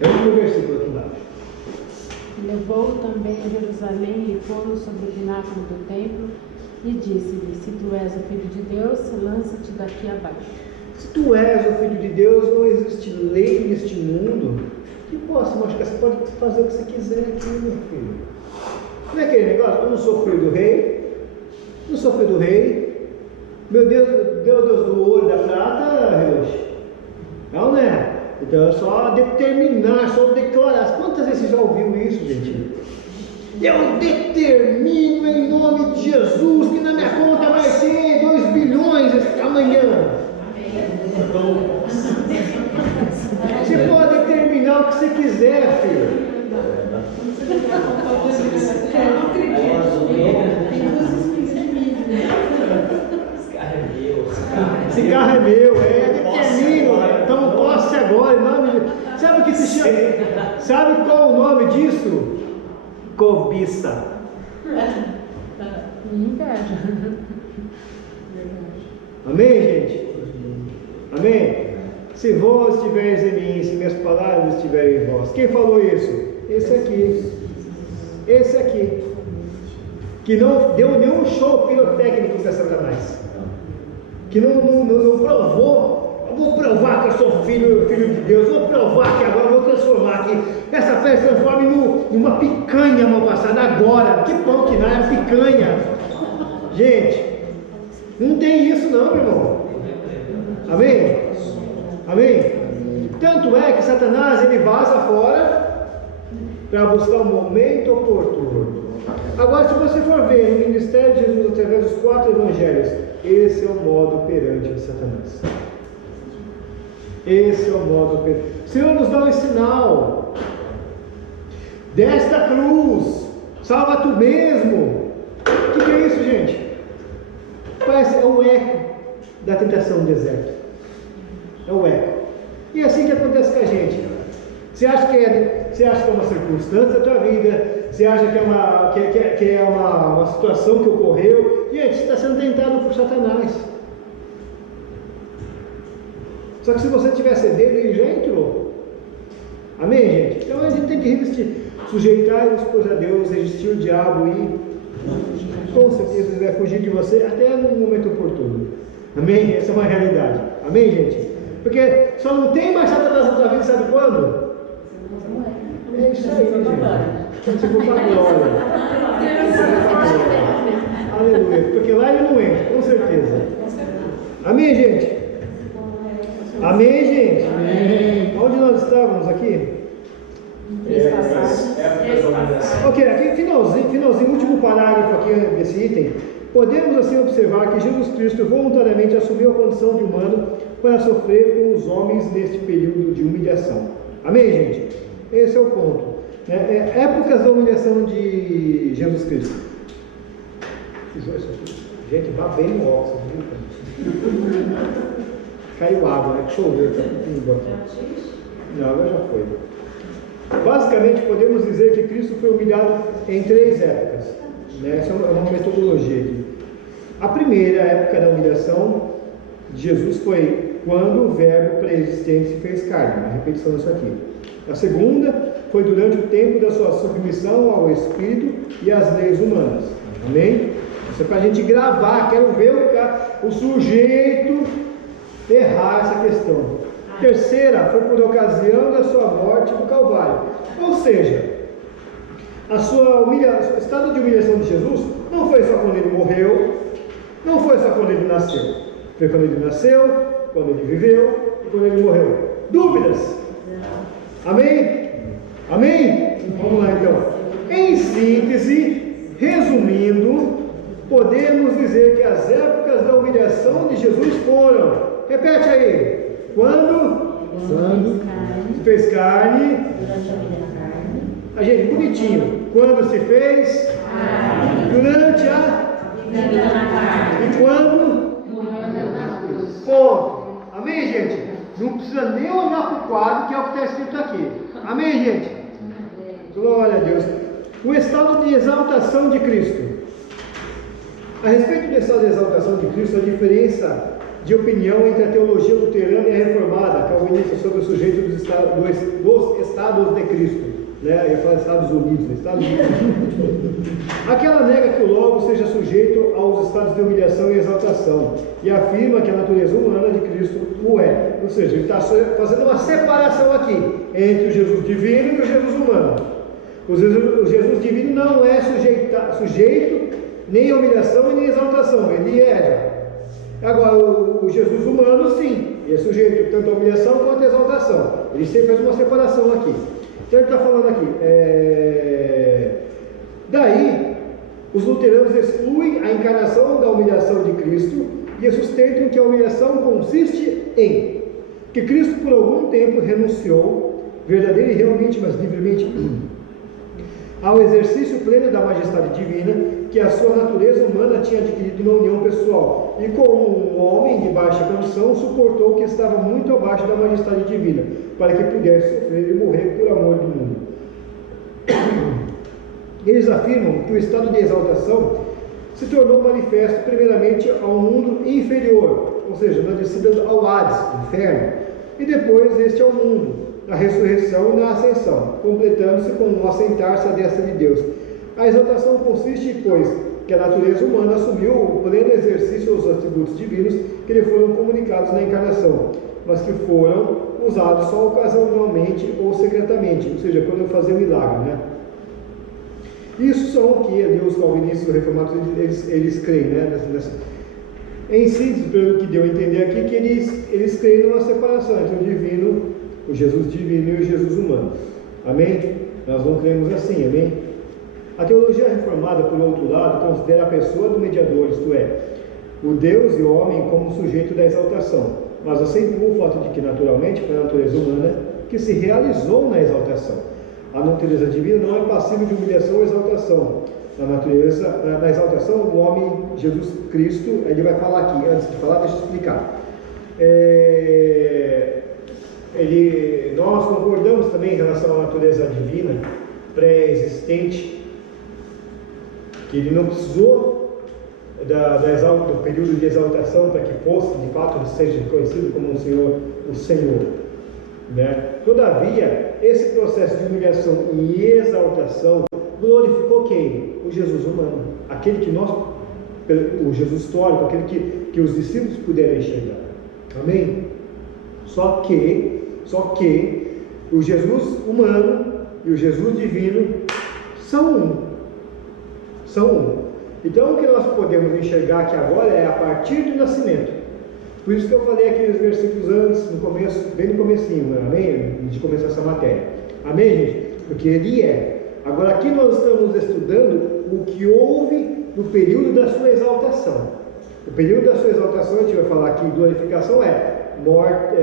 É o último versículo aqui embaixo. levou-o também a Jerusalém e pô-lo sobre o pináculo do templo e disse-lhe: se tu és o Filho de Deus, lança-te daqui abaixo. Se tu és o Filho de Deus, não existe lei neste mundo que possa machucar. Você pode fazer o que você quiser aqui, meu filho. Não é aquele negócio? Eu não sou filho do rei. Não sou filho do rei. Meu Deus, Deus do ouro e da prata, Reus. Não, né? Então é só determinar, só declarar. Quantas vezes você já ouviu isso, gente? Eu determino em nome de Jesus que na minha conta vai ser 2 bilhões amanhã. Você pode determinar o que você quiser, filho. Esse carro é meu, determino. Então posse agora, em nome de... Sabe o que se chama? Sabe qual o nome disso? Cobiça. Inveja. Amém, gente? Amém? Se vós estiveres em mim, se minhas palavras estiverem em vós. Quem falou isso? Esse aqui. Esse aqui. Que não deu nenhum show pirotécnico para Satanás. Que não provou. Eu vou provar que eu sou filho de Deus. Vou provar que agora eu vou transformar aqui. Essa festa transforme numa picanha mal passada agora. Que bom que não é picanha. Gente, não tem isso não, meu irmão. Amém? Amém? Tanto é que Satanás ele vaza fora para buscar um momento oportuno. Agora, se você for ver no ministério de Jesus através dos 4 evangelhos, esse é o modo operante de Satanás. Esse é o modo operante. O Senhor nos dá um sinal. Desta cruz, salva tu mesmo. O que é isso, gente? Parece, é o eco da tentação no deserto. É o eco. E é assim que acontece com a gente. Você acha que é uma circunstância da tua vida? Você acha que é uma situação que ocorreu? Gente, você está sendo tentado por Satanás. Só que se você tiver cedendo, ele já entrou. Amém, gente? Então a gente tem que resistir. Sujeitar-vos, pois, a Deus, resistir o diabo e com certeza ele vai fugir de você até no momento oportuno. Amém? Essa é uma realidade. Amém, gente? Porque só não tem mais Satanás na tua vida, sabe quando? É isso aí, gente. Quando você for para a glória. Aleluia. Porque lá ele não entra, com certeza. Amém, gente? Amém, gente? Amém. Onde nós estávamos aqui? Ok, aqui finalzinho, último parágrafo aqui desse item. Podemos assim observar que Jesus Cristo voluntariamente assumiu a condição de humano para sofrer com os homens neste período de humilhação. Amém, gente? Esse é o ponto. Épocas da humilhação de Jesus Cristo. Gente, vá bem no óxido, viu? Caiu água, né? Choveu, tá indo aqui. Não, agora já foi. Basicamente, podemos dizer que Cristo foi humilhado em 3 épocas. Essa é uma metodologia aqui. A primeira época da humilhação de Jesus foi quando o verbo pré-existente se fez carne. Uma repetição disso aqui. A segunda foi durante o tempo da sua submissão ao Espírito e às leis humanas. Amém? Isso é para a gente gravar. Quero ver o sujeito errar essa questão. Terceira foi por ocasião da sua morte no Calvário. Ou seja, o estado de humilhação de Jesus não foi só quando ele morreu, não foi só quando ele nasceu. Foi quando ele nasceu, quando ele viveu e quando ele morreu. Dúvidas? Amém? Amém? Vamos lá então. Em síntese, resumindo, podemos dizer que as épocas da humilhação de Jesus foram, repete aí, quando se fez carne, a gente, bonitinho, quando se fez, durante e quando, ponto. Amém, gente? Não precisa nem olhar para o quadro, que é o que está escrito aqui. Amém, gente? Glória a Deus. O estado de exaltação de Cristo. A respeito do estado de exaltação de Cristo, a diferença de opinião entre a teologia luterana e a reformada, calvinista, sobre o sujeito dos estados de Cristo. né? Eu ia falar Estados Unidos, né? Estados Unidos. Aquela nega que o Logos seja sujeito aos estados de humilhação e exaltação, e afirma que a natureza humana de Cristo o é. Ou seja, ele está fazendo uma separação aqui entre o Jesus divino e o Jesus humano. O Jesus divino não é sujeito nem a humilhação e nem a exaltação, ele é. Agora, o Jesus humano, sim, ele é sujeito tanto à humilhação quanto à exaltação. Ele sempre faz uma separação aqui. Então ele está falando aqui, daí, os luteranos excluem a encarnação da humilhação de Cristo e sustentam que a humilhação consiste em que Cristo por algum tempo renunciou, verdadeira e realmente, mas livremente, ao exercício pleno da majestade divina que a sua natureza humana tinha adquirido na união pessoal, e como um homem de baixa condição, suportou que estava muito abaixo da majestade divina, para que pudesse sofrer e morrer por amor do mundo. Eles afirmam que o estado de exaltação se tornou manifesto primeiramente ao mundo inferior, ou seja, na descida ao Hades, inferno, e depois este ao mundo, na ressurreição e na ascensão, completando-se com o assentar-se à destra de Deus. A exaltação consiste, pois, que a natureza humana assumiu o pleno exercício dos atributos divinos que lhe foram comunicados na encarnação, mas que foram usados só ocasionalmente ou secretamente, ou seja, quando fazer milagre, né? Isso são o que ali os calvinistas e os reformados eles creem, né? Em síntese, pelo que deu a entender aqui, que eles creem numa separação entre o divino, o Jesus divino e o Jesus humano. Amém? Nós não cremos assim, amém? A teologia reformada, por outro lado, considera a pessoa do mediador, isto é, o Deus e o homem como sujeito da exaltação, mas acentua o fato de que, naturalmente, foi a natureza humana que se realizou na exaltação. A natureza divina não é passível de humilhação ou exaltação. Na exaltação, o homem, Jesus Cristo, ele vai falar aqui, antes de falar, deixa eu explicar. Nós concordamos também em relação à natureza divina, pré-existente, que ele não precisou do período de exaltação para que fosse, de fato, seja reconhecido como o Senhor. Né? Todavia, esse processo de humilhação e exaltação glorificou quem? O Jesus humano, aquele que o Jesus histórico, aquele que os discípulos puderam enxergar. Amém? Só que o Jesus humano e o Jesus divino são um. Então, o que nós podemos enxergar aqui agora é a partir do nascimento. Por isso que eu falei aqueles versículos antes, no começo, bem no comecinho, amém? De começar essa matéria. Amém, gente? Porque ele é. Agora, aqui nós estamos estudando o que houve no período da sua exaltação. O período da sua exaltação, a gente vai falar aqui, glorificação morte,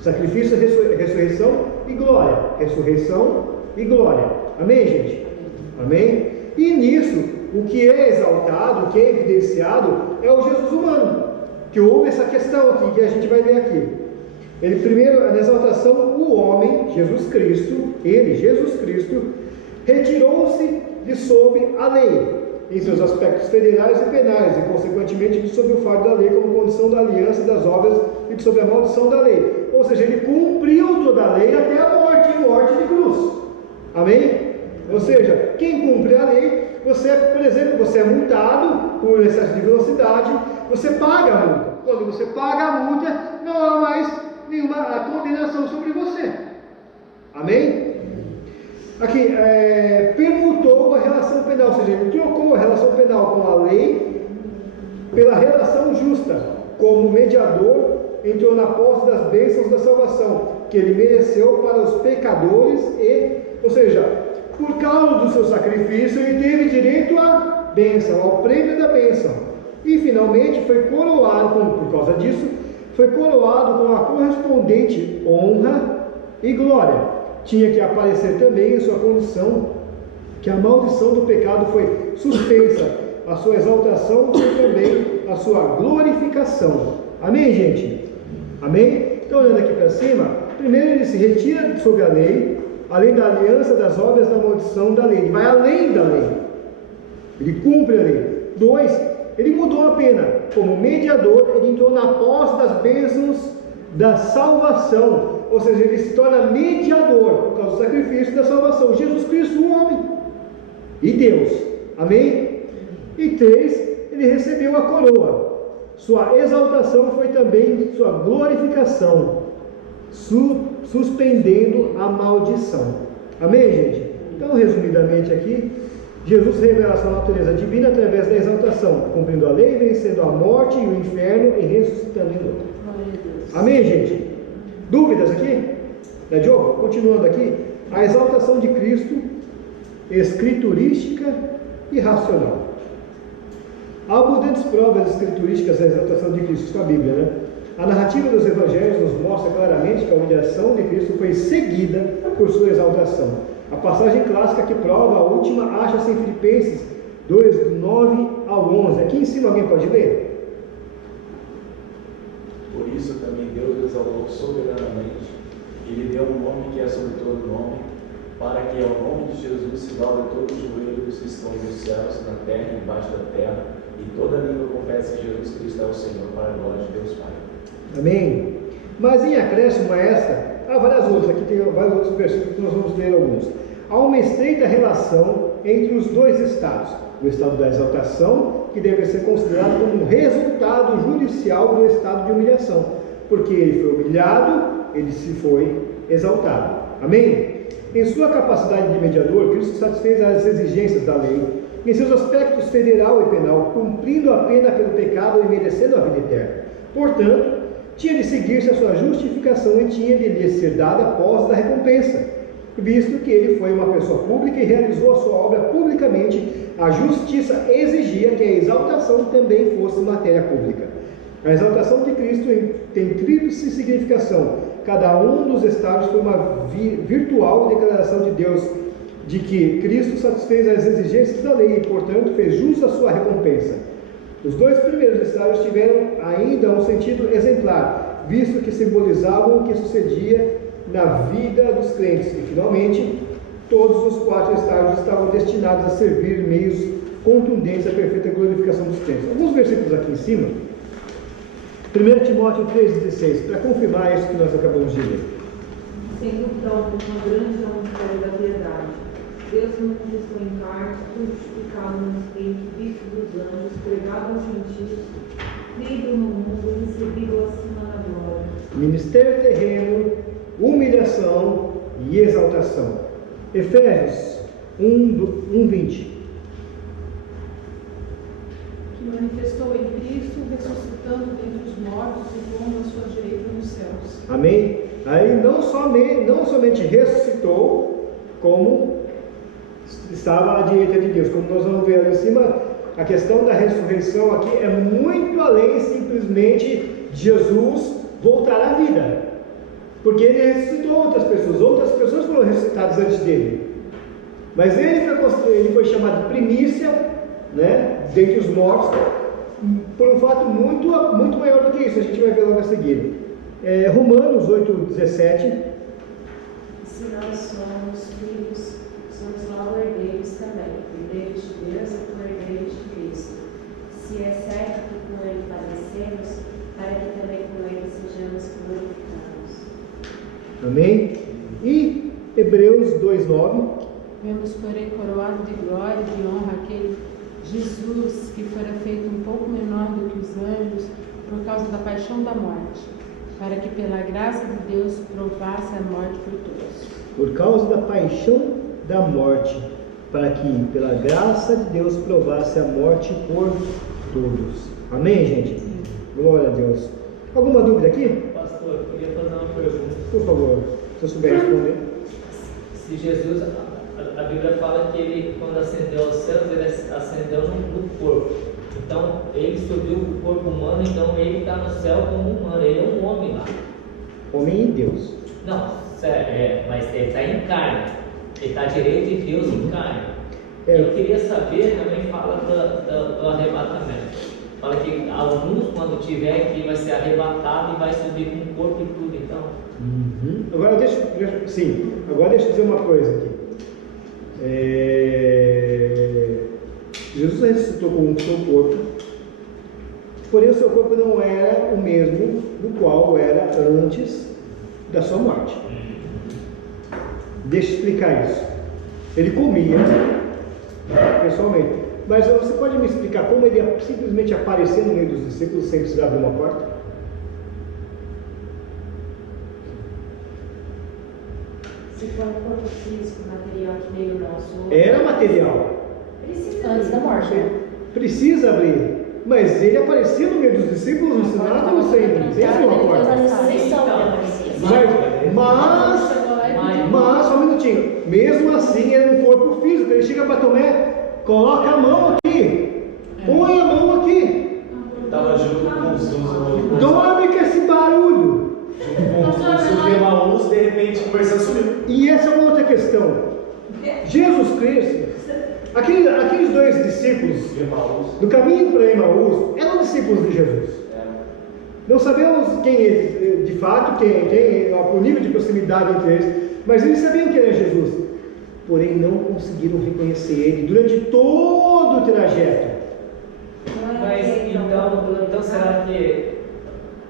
sacrifício, ressurreição e glória. Ressurreição e glória. Amém, gente? Amém? E nisso, o que é exaltado, o que é evidenciado, é o Jesus humano. Que houve essa questão aqui, que a gente vai ver aqui. Ele primeiro, na exaltação, o homem, Jesus Cristo, retirou-se de sob a lei, em seus aspectos federais e penais, e consequentemente de sob o fardo da lei como condição da aliança das obras e de sob a maldição da lei. Ou seja, ele cumpriu toda a lei até a morte de cruz. Amém? Ou seja, quem cumpre a lei, você, por exemplo, você é multado por excesso de velocidade, você paga a multa. Quando você paga a multa, não há mais nenhuma condenação sobre você. Amém? Aqui, permutou a relação penal, ou seja, ele trocou a relação penal com a lei pela relação justa, como mediador, entrou na posse das bênçãos da salvação, que ele mereceu para os pecadores ou seja, por causa do seu sacrifício, ele teve direito à bênção, ao prêmio da bênção. E finalmente foi coroado, por causa disso, foi coroado com a correspondente honra e glória. Tinha que aparecer também em sua condição que a maldição do pecado foi suspensa, a sua exaltação foi também a sua glorificação. Amém, gente? Amém? Então, olhando aqui para cima, primeiro ele se retira sob a lei, além da aliança das obras da maldição da lei. Ele vai além da lei. Ele cumpre a lei. 2, ele mudou a pena. Como mediador, ele entrou na posse das bênçãos da salvação. ou seja, ele se torna mediador por causa do sacrifício da salvação. Jesus Cristo, o homem e Deus. Amém? E 3, ele recebeu a coroa. Sua exaltação foi também sua glorificação, suspendendo a maldição. Amém, gente? Então, resumidamente aqui, Jesus revela sua natureza divina através da exaltação, cumprindo a lei, vencendo a morte e o inferno e ressuscitando em novo. Amém, gente? Dúvidas aqui? Né, Diogo? Continuando aqui, a exaltação de Cristo, escriturística e racional. Há abundantes provas escriturísticas da exaltação de Cristo com a Bíblia, né? A narrativa dos evangelhos nos mostra claramente que a humilhação de Cristo foi seguida por sua exaltação. A passagem clássica que prova a última acha-se em Filipenses 2, 9 ao 11. Aqui em cima alguém pode ler? Por isso também Deus o exaltou soberanamente e lhe deu um nome que é sobre todo nome, para que ao nome de Jesus se dobre todo o joelho dos que estão nos céus, na terra e embaixo da terra, e toda língua confesse que Jesus Cristo é o Senhor, para a glória de Deus Pai. Amém? Mas em acréscimo a esta, há várias outras, aqui tem vários outros versículos que nós vamos ler alguns. Há uma estreita relação entre os dois estados. O estado da exaltação, que deve ser considerado como um resultado judicial do estado de humilhação. Porque ele foi humilhado, ele se foi exaltado. Amém? Em sua capacidade de mediador, Cristo satisfez as exigências da lei, em seus aspectos federal e penal, cumprindo a pena pelo pecado e merecendo a vida eterna. Portanto, tinha de seguir-se a sua justificação e tinha de lhe ser dada a posse da recompensa, visto que ele foi uma pessoa pública e realizou a sua obra publicamente. A justiça exigia que a exaltação também fosse matéria pública. A exaltação de Cristo tem tríplice significação. Cada um dos estados foi uma virtual declaração de Deus de que Cristo satisfez as exigências da lei e, portanto, fez jus à sua recompensa. Os dois primeiros estágios tiveram ainda um sentido exemplar, visto que simbolizavam o que sucedia na vida dos crentes. E, finalmente, todos os 4 estágios estavam destinados a servir meios contundentes à perfeita glorificação dos crentes. Alguns versículos aqui em cima. 1 Timóteo 3,16, para confirmar isso que nós acabamos de ler. Sendo então uma grande honra da piedade, Deus manifestou em carne, crucificado no Espírito, visto dos anjos, pregado aos gentios, crido no mundo e recebido acima da glória. Ministério terreno, humilhação e exaltação. Efésios 1:20. Que manifestou em Cristo, ressuscitando dentre os mortos e pondo à sua direita nos céus. Amém? Aí não somente ressuscitou, como estava à direita de Deus. Como nós vamos ver ali em cima, a questão da ressurreição aqui é muito além simplesmente de Jesus voltar à vida. Porque ele ressuscitou outras pessoas foram ressuscitadas antes dele. Mas ele foi chamado de primícia, né, dentre os mortos, por um fato muito maior do que isso. A gente vai ver logo a seguir. Romanos 8:17. Se nós somos filhos, somos logo herdeiros também, herdeiros de Deus e co-herdeiros de Cristo. Se é certo que com ele padecemos, para que também com ele sejamos glorificados. Amém? E Hebreus 2:9. Vemos, porém, coroado de glória e de honra aquele Jesus que fora feito um pouco menor do que os anjos por causa da paixão da morte, para que pela graça de Deus provasse a morte por todos. Por causa da paixão da morte, para que pela graça de Deus provasse a morte por todos. Amém, gente? Sim. Glória a Deus. Alguma dúvida aqui? Pastor, eu queria fazer uma pergunta. Por favor, se eu souber responder. Se Jesus, a Bíblia fala que ele, quando ascendeu aos céus, ele ascendeu no corpo. Então, ele subiu o corpo humano, então ele está no céu como humano, ele é um homem lá. Homem e Deus. Não, mas ele está em carne. Ele está à direita de Deus em carne. Eu queria saber, também fala do arrebatamento. Fala que alguns, quando tiver aqui, vai ser arrebatado e vai subir com o corpo e tudo, então. Agora deixa eu dizer uma coisa aqui. Jesus ressuscitou com o seu corpo, porém o seu corpo não era o mesmo do qual era antes da sua morte. Deixa eu explicar isso. Ele comia pessoalmente. Mas você pode me explicar como ele ia simplesmente aparecer no meio dos discípulos sem precisar abrir uma porta? Se for um corpo físico, material que veio nosso. Era material. Precisa antes da morte, né? Precisa abrir. Mas ele aparecia no meio dos discípulos, ensinava ou sem abrir uma porta? Mas, só um minutinho. Mesmo assim, era um corpo físico. Ele chega para Tomé, coloca a mão aqui. Põe a mão aqui. Estava junto com os dois. Dorme com esse barulho. Subiu uma luz, de repente, conversando sumiu. E essa é uma outra questão. Jesus Cristo, aqueles dois discípulos do caminho para Emaús eram discípulos de Jesus. Não sabemos quem eles, de fato, o nível de proximidade entre eles, mas eles sabiam que era Jesus. Porém, não conseguiram reconhecer ele durante todo o trajeto. Mas então será que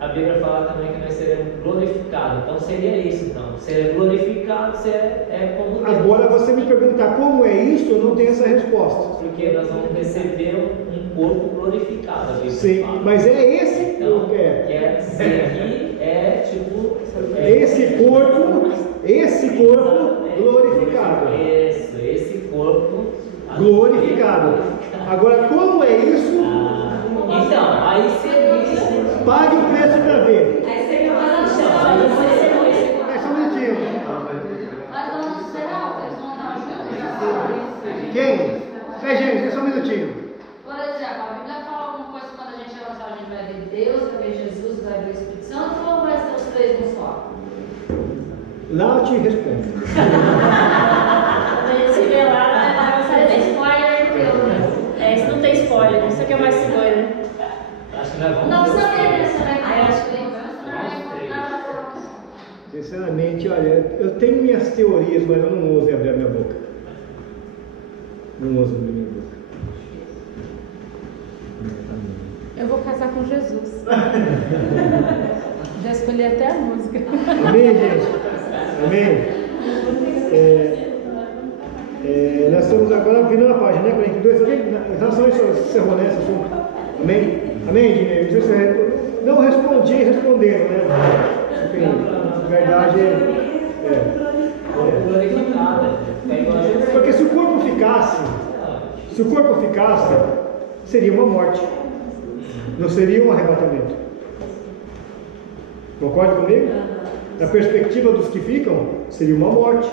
a Bíblia fala também que nós seremos glorificados? Então seria isso, então. Ser glorificado é como Deus. Agora você me perguntar como é isso, eu não tenho essa resposta. Porque nós vamos receber um corpo glorificado. Sim, mas é esse então, quer dizer que esse corpo glorificado. Isso, esse corpo glorificado. Agora, como é isso? Então, aí seria. Pague o preço para ver. Aí seria mais chão. É só um minutinho. Mas vamos esperar, eles vão estar juntos. Quem? Gente, é só um minutinho. Por exemplo, a Bíblia fala alguma coisa quando a gente avançar, a gente vai ver Deus, vai ver Jesus, vai ver o Espírito Santo, ou vai ser os três no só? Lá eu te respondo. Quando a gente se vê lá, não vai ter spoiler teu, né? Isso não tem spoiler, isso aqui é mais spoiler. Acho que nós vamos. Não precisa ver, né? Você vai ver, acho que sinceramente, olha, eu tenho minhas teorias, mas eu não ouso abrir a minha boca. Não ouso abrir a minha boca. Eu vou casar com Jesus. Já escolhi até a música. Amém, gente? Amém? Nós estamos agora virando a página, né? 42, amém? Em relação a isso, encerrou nessa assunto. Amém? Amém, Dinei? Não sei se não respondi respondendo, né? Enfim, na verdade porque se o corpo ficasse, seria uma morte. Não seria um arrebatamento. Concorda comigo? Na perspectiva dos que ficam, seria uma morte.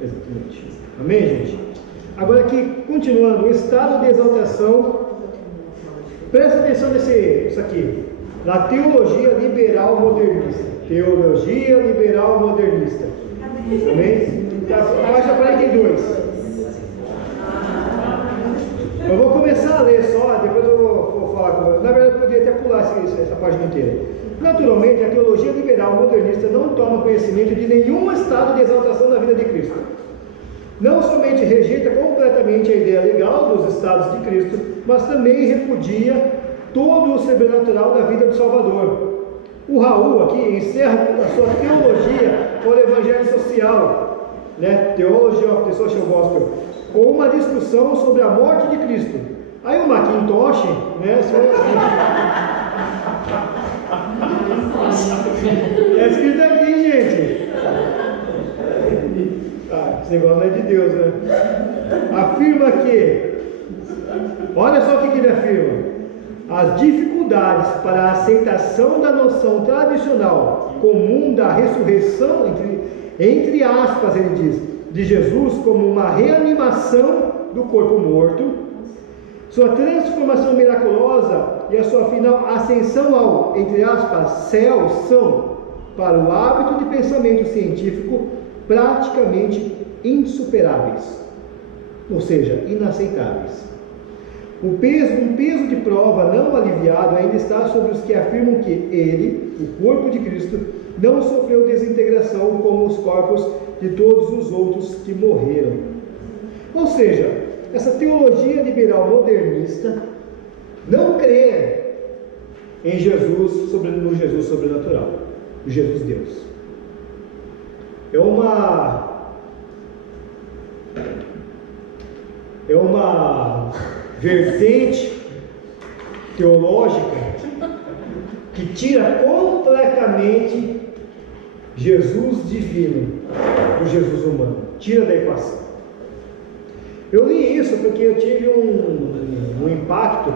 Exatamente. Amém, gente? Agora aqui, continuando, o estado de exaltação. Presta atenção nisso aqui. Na teologia liberal modernista. Teologia liberal modernista. Amém? Página 42. Eu vou começar a ler só, depois eu vou falar com você. Na verdade, eu poderia até pular essa página inteira. Naturalmente, a teologia liberal modernista não toma conhecimento de nenhum estado de exaltação da vida de Cristo. Não somente rejeita completamente a ideia legal dos estados de Cristo, mas também repudia todo o sobrenatural da vida do Salvador. O Raul aqui encerra a sua teologia com o evangelho social, né? Theology of the Social Gospel, com uma discussão sobre a morte de Cristo. Aí o Macintosh, né? É escrito aqui, gente. Esse negócio não é de Deus, né? Afirma que, olha só o que ele afirma: as dificuldades para a aceitação da noção tradicional comum da ressurreição, entre aspas, ele diz, de Jesus como uma reanimação do corpo morto, sua transformação miraculosa e a sua final ascensão ao, entre aspas, céu, são, para o hábito de pensamento científico, praticamente insuperáveis, ou seja, inaceitáveis. Um peso de prova não aliviado ainda está sobre os que afirmam que ele, o corpo de Cristo, não sofreu desintegração como os corpos de todos os outros que morreram. Ou seja, essa teologia liberal modernista não crê em Jesus, no Jesus sobrenatural, no Jesus Deus. É uma vertente teológica que tira completamente Jesus divino do Jesus humano, tira da equação. Eu li isso porque eu tive um impacto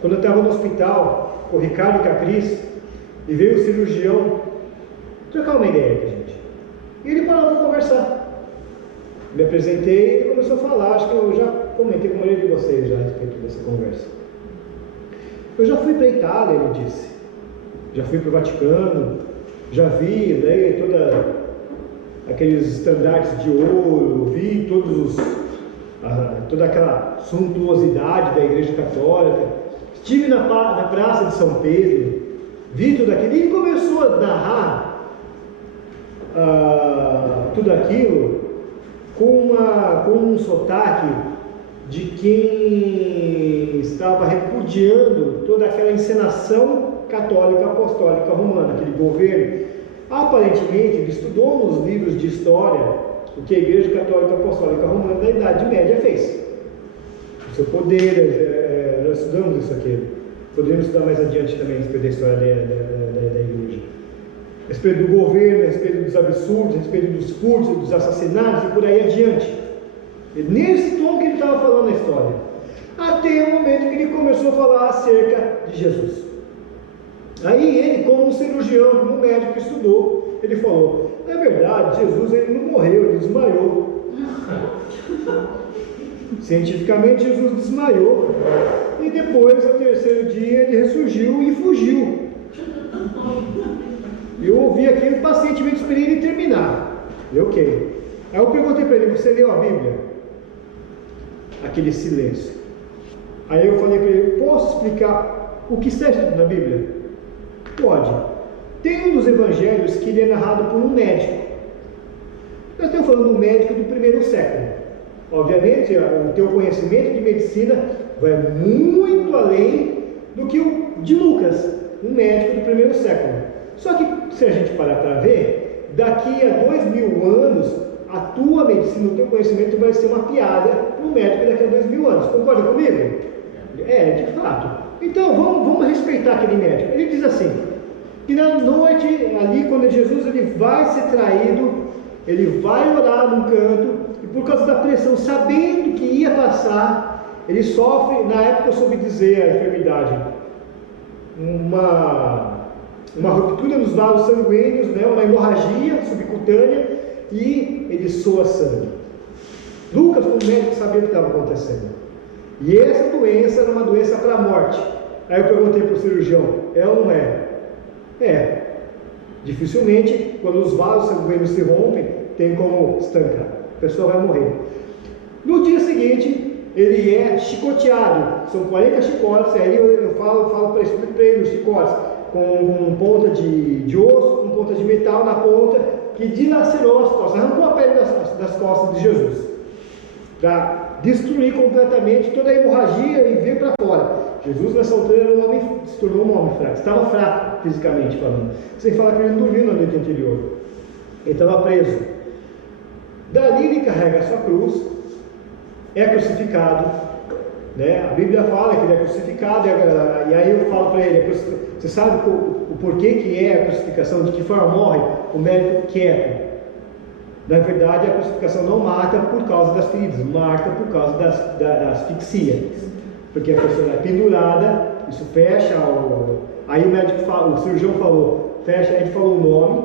quando eu estava no hospital com o Ricardo e com a Cris, e veio o cirurgião trocar uma ideia com a gente. E ele parou para conversar. Me apresentei e ele começou a falar. Acho que eu já comentei com a maioria de vocês já a respeito dessa conversa. Eu já fui para a Itália, ele disse. Já fui para o Vaticano. Já vi toda aqueles estandartes de ouro. Vi toda aquela suntuosidade da Igreja Católica. Estive na Praça de São Pedro. Vi tudo aquilo. E ele começou a narrar tudo aquilo com um sotaque de quem estava repudiando toda aquela encenação católica apostólica romana, aquele governo. Aparentemente ele estudou nos livros de história o que a Igreja Católica Apostólica Romana da Idade Média fez. O seu poder, nós estudamos isso aqui. Poderíamos estudar mais adiante também a respeito da história da Igreja. A respeito do governo, a respeito dos absurdos, a respeito dos furtos, dos assassinatos e por aí adiante. E nesse tom que ele estava falando a história. Até o momento que ele começou a falar acerca de Jesus. Aí ele, como um cirurgião, como um médico que estudou, ele falou: é verdade, Jesus ele não morreu, ele desmaiou. Cientificamente Jesus desmaiou. E depois, ao terceiro dia, ele ressurgiu e fugiu. Eu ouvi aquilo pacientemente, esperei ele terminar. E ok. Aí eu perguntei para ele: você leu a Bíblia? Aquele silêncio. Aí eu falei para ele: posso explicar o que está escrito na Bíblia? Pode. Tem um dos evangelhos que ele é narrado por um médico. Nós estamos falando de um médico do primeiro século. Obviamente, o teu conhecimento de medicina vai muito além do que o de Lucas, um médico do primeiro século. Só que, se a gente parar para ver, daqui a 2000 anos, a tua medicina, o teu conhecimento vai ser uma piada para um médico daqui a 2000 anos. Concorda comigo? De fato. Então, vamos respeitar aquele médico. Ele diz assim, que na noite, ali, quando Jesus ele vai ser traído, ele vai orar num canto, e por causa da pressão, sabendo que ia passar, ele sofre, na época eu soube dizer a enfermidade, uma ruptura nos vasos sanguíneos, uma hemorragia subcutânea, e ele soa sangue. Lucas, como médico, sabia o que estava acontecendo. E essa doença era uma doença para a morte. Aí eu perguntei para o cirurgião: é ou não é? É. Dificilmente, quando os vasos sanguíneos se rompem, tem como estancar. A pessoa vai morrer. No dia seguinte, ele é chicoteado. São 40 chicotes. Aí eu falo para ele os chicotes com ponta de osso, com ponta de metal na ponta, que dilacerou as costas, arrancou a pele das costas de Jesus, para destruir completamente toda a hemorragia e vir para fora. Jesus nessa altura era um homem, se tornou um homem fraco, estava fraco fisicamente falando, sem falar que ele não dormiu na noite anterior, ele estava preso. Dali ele carrega a sua cruz, é crucificado, a Bíblia fala que ele é crucificado, e aí eu falo para ele: você sabe o porquê que é a crucificação, de que forma morre? O médico quieto. Na verdade, a crucificação não mata por causa das feridas, mata por causa da asfixia, porque a pessoa é pendurada, isso fecha aí o médico o cirurgião falou, fecha, a gente falou o nome,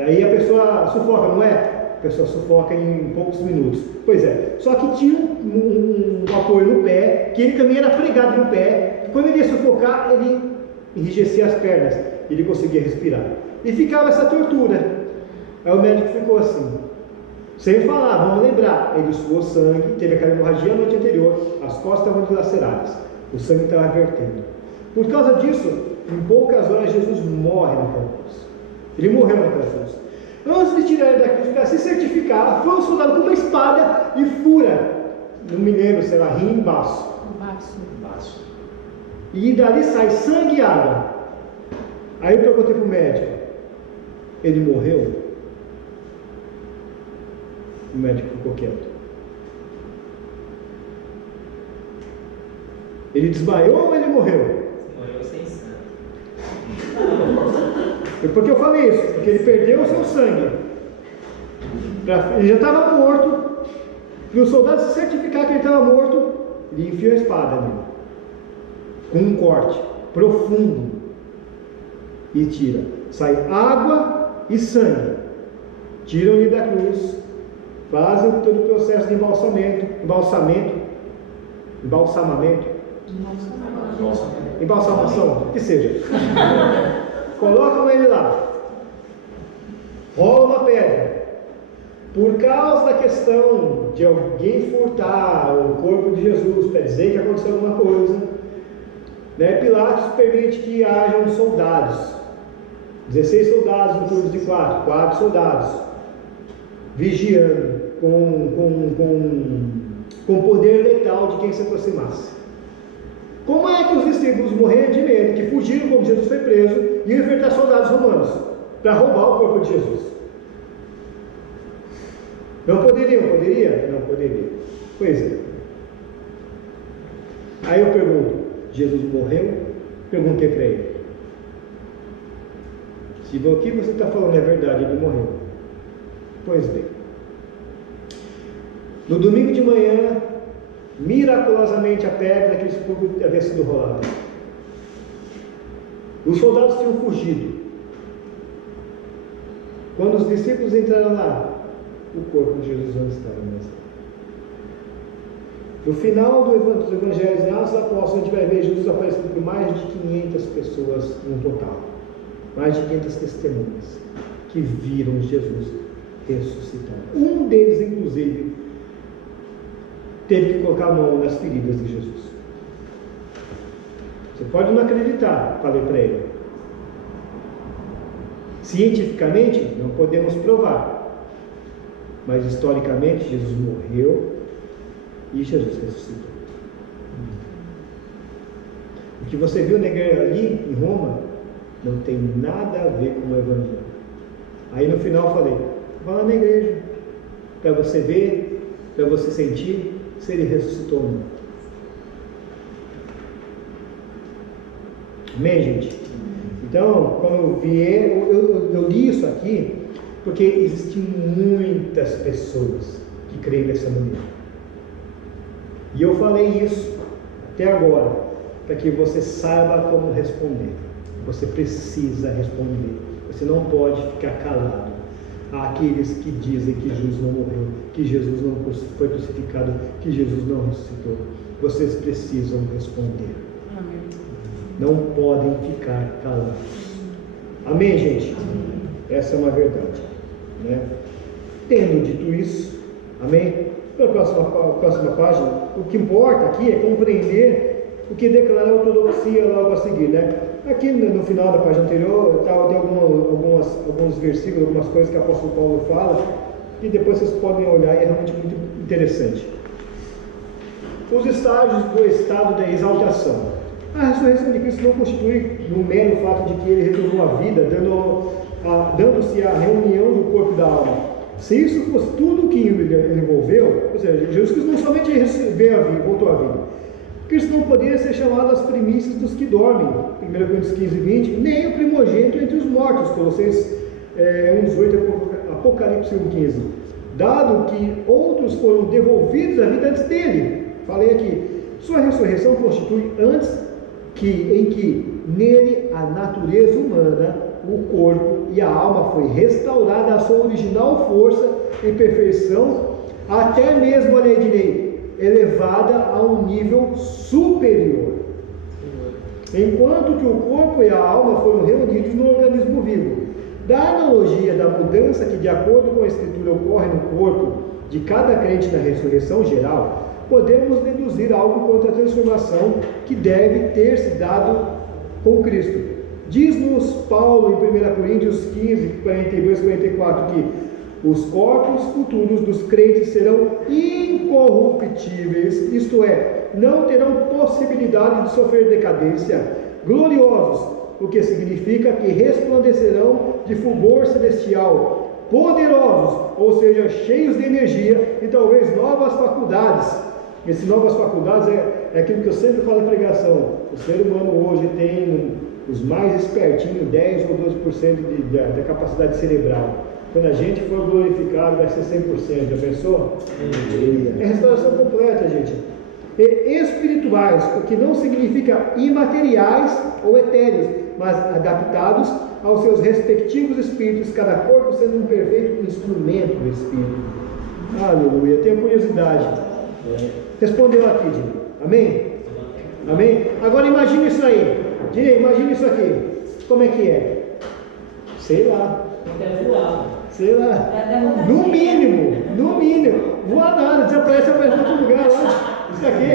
aí a pessoa sufoca, não é? A pessoa sufoca em poucos minutos. Pois é, só que tinha um apoio no pé, que ele também era pregado no pé, e quando ele ia sufocar, ele enrijecia as pernas, e ele conseguia respirar. E ficava essa tortura. Aí o médico ficou assim, sem falar, vamos lembrar, ele suou sangue, teve aquela hemorragia a noite anterior, as costas estavam dilaceradas, o sangue estava vertendo. Por causa disso, em poucas horas Jesus morre naquela cruz. Ele morreu naquela cruz. Antes de tirar ele da cruz, para se certificar, foi um soldado com uma espada e fura, não me lembro, sei lá, rim e baço. e dali sai sangue e água. Aí eu perguntei para o médico, ele morreu? O médico ficou quieto. Ele desmaiou ou ele morreu? Morreu sem sangue. Por que eu falei isso? Porque ele perdeu o seu sangue. Ele já estava morto. E o soldado se certificar que ele estava morto, ele enfia a espada nele, com um corte profundo, e tira. Sai água e sangue. Tiram-lhe da cruz, fazem todo o processo de embalsamação, que seja. Colocam ele lá, rola uma pedra. Por causa da questão de alguém furtar o corpo de Jesus para dizer que aconteceu alguma coisa, né, Pilatos permite que hajam soldados, 16 soldados em turnos de 4 soldados, vigiando com poder letal de quem se aproximasse. Como é que os discípulos morreram de medo, que fugiram como Jesus foi preso, e iam enfrentar soldados romanos para roubar o corpo de Jesus? Não poderiam? Poderia? Não poderia. Pois é. Aí eu pergunto, Jesus morreu? Perguntei para ele. Se o que você está falando é verdade, ele morreu. Pois bem. No domingo de manhã, miraculosamente a pedra daquele sepulcro havia sido rolada. Os soldados tinham fugido. Quando os discípulos entraram lá, o corpo de Jesus não estava mais lá. No final dos evangelhos e Atos dos Apóstolos, a gente vai ver Jesus aparecendo por mais de 500 pessoas no total. Mais de 500 testemunhas que viram Jesus ressuscitado. Um deles, inclusive, teve que colocar a mão nas feridas de Jesus. Você pode não acreditar, falei para ele. Cientificamente, não podemos provar. Mas historicamente, Jesus morreu e Jesus ressuscitou. O que você viu na igreja ali em Roma não tem nada a ver com o Evangelho. Aí no final eu falei, vá lá na igreja, para você ver, para você sentir se ele ressuscitou ou não. Amém, gente? Então, quando eu vier, eu li isso aqui, porque existem muitas pessoas que creem dessa maneira. E eu falei isso até agora, para que você saiba como responder. Você precisa responder. Você não pode ficar calado àqueles que dizem que Jesus não morreu, que Jesus não foi crucificado, que Jesus não ressuscitou. Vocês precisam responder. Amém. Não podem ficar calados. Amém, gente? Essa é uma verdade, né? Tendo dito isso, amém? Para a próxima página, o que importa aqui é compreender o que declara a ortodoxia logo a seguir, né? Aqui no final da página anterior, tem alguns versículos, algumas coisas que o apóstolo Paulo fala, e depois vocês podem olhar, e é realmente muito interessante. Os estágios do estado da exaltação. A ressurreição de Cristo não constitui no mero fato de que ele retornou à vida, dando-se a reunião do corpo e da alma. Se isso fosse tudo o que ele envolveu, ou seja, Jesus Cristo não somente veio à vida, voltou à vida, Cristo não poderia ser chamado as primícias dos que dormem, 1 Coríntios 15, 20, nem o primogênito entre os mortos, Colossenses 1,18, Apocalipse 1,15, dado que outros foram devolvidos à vida antes dele. Falei aqui, sua ressurreição constitui em que nele a natureza humana, o corpo e a alma foi restaurada à sua original força e perfeição, até mesmo, olha aí, direi, elevada a um nível superior. Enquanto que o corpo e a alma foram reunidos no organismo vivo. Da analogia da mudança que, de acordo com a Escritura, ocorre no corpo de cada crente na ressurreição geral, podemos deduzir algo quanto à transformação que deve ter se dado com Cristo. Diz-nos Paulo em 1 Coríntios 15, 42, 44, que Os corpos futuros dos crentes serão incorruptíveis, isto é, não terão possibilidade de sofrer decadência, gloriosos, o que significa que resplandecerão de fulgor celestial, poderosos, ou seja, cheios de energia e talvez novas faculdades. Essas novas faculdades é aquilo que eu sempre falo em pregação. O ser humano hoje tem os mais espertinhos, 10 ou 12% da capacidade cerebral. Quando a gente for glorificado, vai ser 100%. Já pensou? É restauração completa, gente. E espirituais, o que não significa imateriais ou etéreos, mas adaptados aos seus respectivos espíritos, cada corpo sendo um perfeito instrumento do Espírito. Aleluia. Tenho curiosidade. Respondeu aqui, Dini. Amém? Amém? Agora imagine isso aí. Dini, imagine isso aqui. Como é que é? Sei lá. Sei lá. No mínimo. Voa nada, desaparece em outro lugar lá. Isso aqui,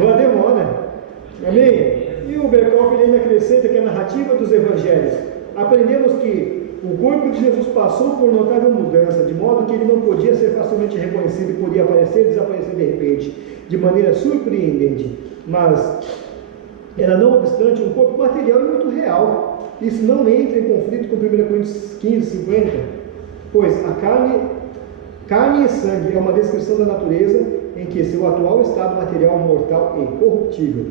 voa demora. Amém? E o Berkoff ainda acrescenta que a narrativa dos evangelhos. Aprendemos que o corpo de Jesus passou por notável mudança, de modo que ele não podia ser facilmente reconhecido e podia aparecer e desaparecer de repente, de maneira surpreendente. Mas era, não obstante, um corpo material e muito real. Isso não entra em conflito com 1 Coríntios 15, 50, pois a carne e sangue é uma descrição da natureza em que seu atual estado material, mortal e corruptível.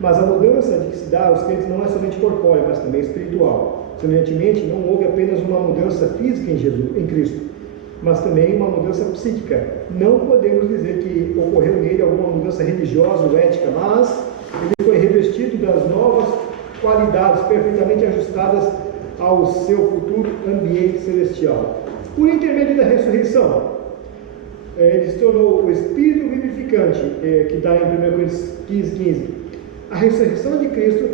Mas a mudança de que se dá aos crentes não é somente corpórea, mas também espiritual. Semelhantemente, não houve apenas uma mudança física em Cristo, mas também uma mudança psíquica. Não podemos dizer que ocorreu nele alguma mudança religiosa ou ética, mas ele foi revestido das novas qualidades perfeitamente ajustadas ao seu futuro ambiente celestial. Por intermédio da ressurreição, ele se tornou o Espírito vivificante, que está em 1 Coríntios 15. A ressurreição de Cristo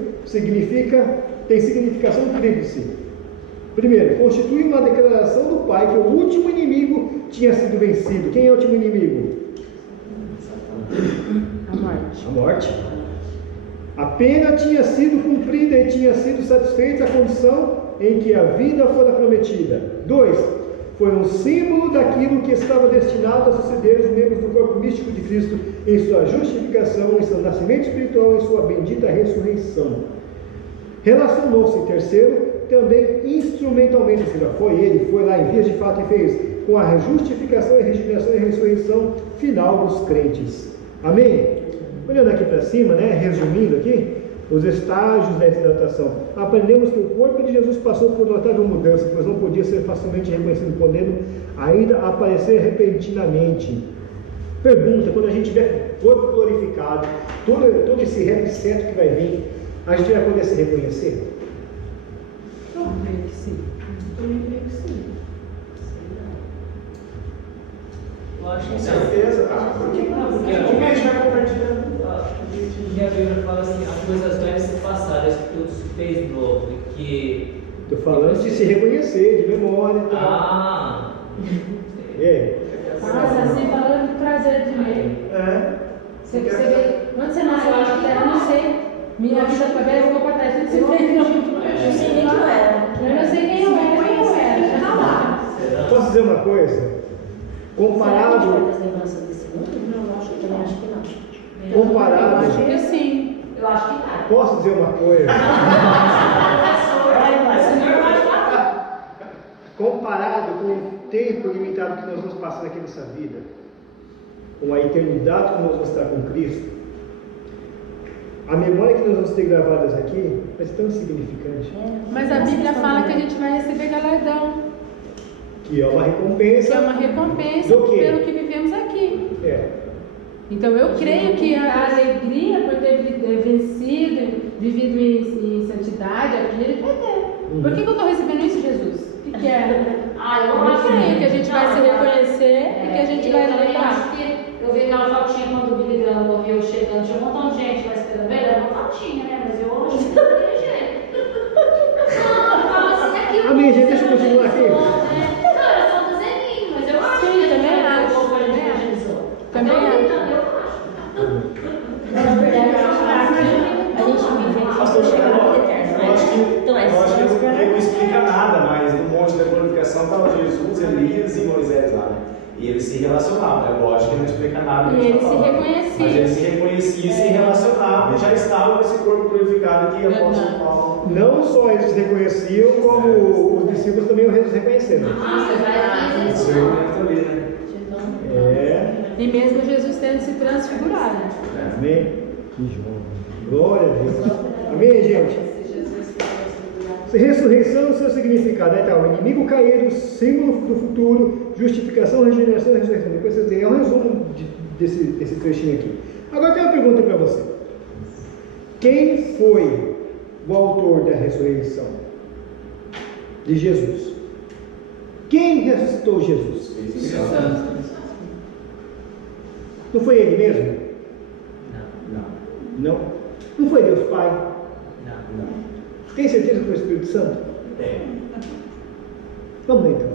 tem significação tríplice. Primeiro, constitui uma declaração do Pai que o último inimigo tinha sido vencido. Quem é o último inimigo? A morte. A pena tinha sido cumprida e tinha sido satisfeita a condição em que a vida fora prometida. 2. Foi um símbolo daquilo que estava destinado a suceder os membros do corpo místico de Cristo em sua justificação, em seu nascimento espiritual, em sua bendita ressurreição. Relacionou-se, em terceiro, também instrumentalmente, ou seja, foi lá em vias de fato e fez, com a justificação e regeneração e ressurreição final dos crentes. Amém? Olhando aqui para cima, resumindo aqui, os estágios da hidratação. Aprendemos que o corpo de Jesus passou por notável mudança, pois não podia ser facilmente reconhecido, podendo ainda aparecer repentinamente. Pergunta, quando a gente tiver corpo glorificado, todo esse repseto que vai vir, a gente vai poder se reconhecer? Eu creio que sim. Eu acho que com certeza. Por que não? Porque a gente vai compartilhando. E a Bíblia fala assim, as coisas velhas se passaram, isso tudo se fez novo. Que... Estou falando de se reconhecer, de memória e tal. Nossa, assim falando de prazer de ver. Você vê, quando você nasceu na terra, eu não sei. Minha vida foi bem, eu vou para trás. Você fez, eu não sei nem quem eu era. Eu não sei quem eu era. Tá lá. Posso dizer uma coisa? Comparado. Será que a gente vai ter lembranças desse mundo? Não, acho que também acho que não. Comparado. Eu acho que sim. Eu acho que tá. Posso dizer uma coisa? Comparado com o tempo limitado que nós vamos passar aqui nessa vida, com a eternidade que nós vamos estar com Cristo, a memória que nós vamos ter gravadas aqui vai ser tão significante. Mas a Bíblia fala que a gente vai receber galardão. Que é uma recompensa. Que é uma recompensa pelo que vivemos aqui. Então eu creio que a alegria por ter vencido, vivido em santidade, aqui ele vai ter. Por que eu estou recebendo isso, Jesus? O que é? Eu creio que a gente vai se reconhecer e que a gente vai levar. Acho que eu vi aquela fotinha quando o Billy Graham morreu chegando, tinha um montão de gente lá esperando ele, era uma fotinha, mas eu acho que não tem jeito. Amém, gente, deixa eu continuar aqui. Não, era só um desenho, mas eu acho Sim, que também acho. Também acho. Na verdade, a gente vive aqui para chegar na vida eterna, não é? Então é isso. explica nada, mas no monte da glorificação estava Jesus, Elias e Moisés lá, né? E eles se relacionavam, é lógico que não explica nada. E eles se reconheciam. Mas eles se reconheciam e se relacionavam, e já estavam esse corpo glorificado que o apóstolo Paulo. Não só eles se reconheciam, como os discípulos também os reconheceram. E mesmo Jesus tendo se transfigurado. Amém? Glória a Deus. Amém, gente? Ressurreição, seu significado. Aí tá, o inimigo caído, símbolo do futuro, justificação, regeneração e ressurreição. Depois vocês veem, é um resumo desse trechinho aqui. Agora tem uma pergunta para você. Quem foi o autor da ressurreição de Jesus? Quem ressuscitou Jesus? Não foi ele mesmo? Não. Não foi Deus Pai? Não. Tem certeza que foi o Espírito Santo? Vamos lá então.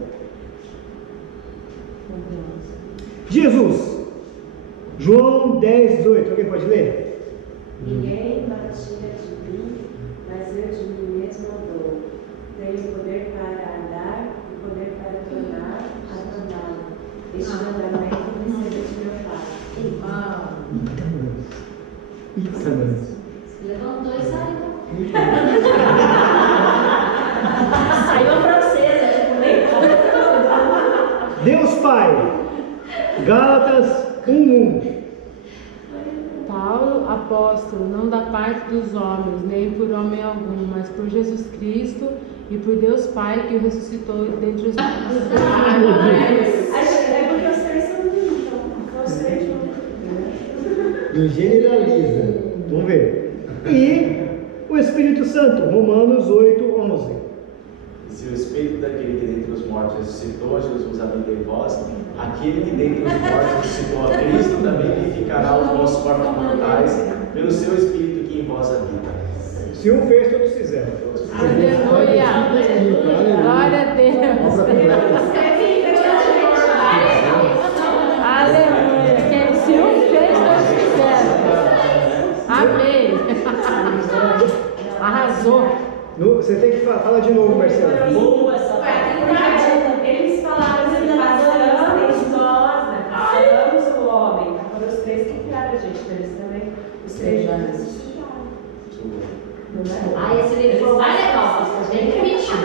Jesus. João 10, 18. Alguém pode ler? Ninguém partilha de mim, mas eu de mim mesmo dou. Tenho poder para andar e poder para tornar a torná-lo. Este mandamento recebi de meu Pai. Levantou e saiu. Saiu a francesa, tipo, nem Deus Pai. Gálatas 1:1. Paulo, apóstolo, não da parte dos homens, nem por homem algum, mas por Jesus Cristo e por Deus Pai que o ressuscitou dentre os mortos. É porque os três são então. Os três juntos. Não generaliza. Vamos ver. E o Espírito Santo, Romanos 8:11. Se o Espírito daquele que dentre os mortos ressuscitou a Jesus habita em vós, aquele que dentre os mortos ressuscitou a Cristo também vivificará os vossos corpos mortais pelo seu Espírito que em vós habita. Se um fez, todos fizeram. Aleluia! Glória a Deus! Aleluia! Se um fez, todos fizeram. Amém! Arrasou! Você tem que falar de novo, Marcelo. boa essa parte. Eles falaram assim, passamos nós, passamos o homem. Foram os três que criaram a gente, mas eles também, os três juntos. Esse livro foi mais legal, pastor. Tem que mentir.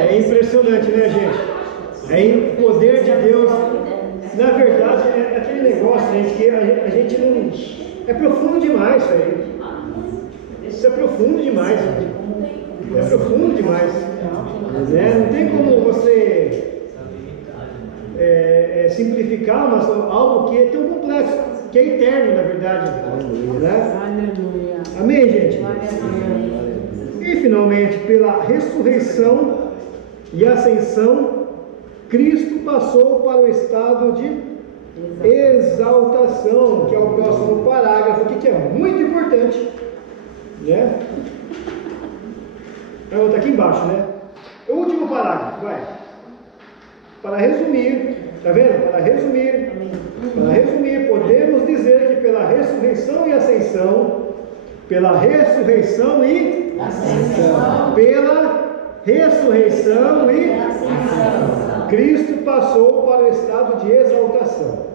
É impressionante, né, gente? É o poder de Deus. Na verdade, é aquele negócio, gente, que a gente não... É profundo demais isso aí. Isso é profundo demais. É profundo demais. Não tem como você simplificar algo que é tão complexo, que é eterno, na verdade. Né? Aleluia! Amém, gente? Glória a Deus! E finalmente, pela ressurreição e ascensão, Cristo passou para o estado de exaltação, que é o próximo parágrafo aqui, que é muito importante, né? Está aqui embaixo, né? O último parágrafo, vai. Para resumir, tá vendo? Para resumir, podemos dizer que pela ressurreição e ascensão, pela ressurreição e ascensão, Cristo passou para o estado de exaltação.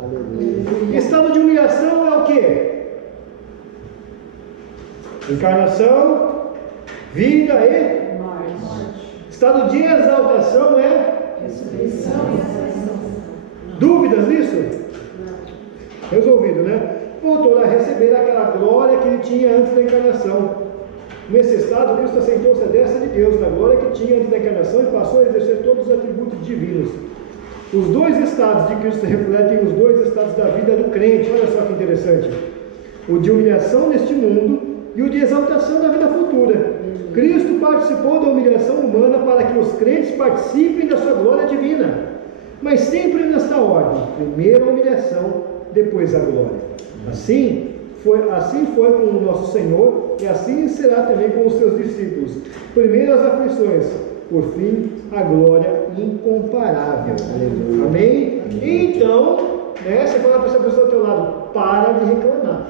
Estado de humilhação é o quê? Encarnação, vida e morte. Estado de exaltação é ressurreição e ascensão. Dúvidas nisso? Resolvido, né? Voltou a receber aquela glória que ele tinha antes da encarnação. Nesse estado, Cristo assentou-se à destra de Deus, na glória que tinha antes da encarnação, e passou a exercer todos os atributos divinos. Os dois estados de Cristo refletem os dois estados da vida do crente. Olha só que interessante. O de humilhação neste mundo e o de exaltação na vida futura. Cristo participou da humilhação humana para que os crentes participem da sua glória divina. Mas sempre nesta ordem. Primeiro a humilhação, depois a glória. Assim foi com o nosso Senhor, e assim será também com os seus discípulos. Primeiro as aflições, por fim a glória incomparável. Aleluia. Amém? Então, você fala para essa pessoa ao teu lado, para de reclamar.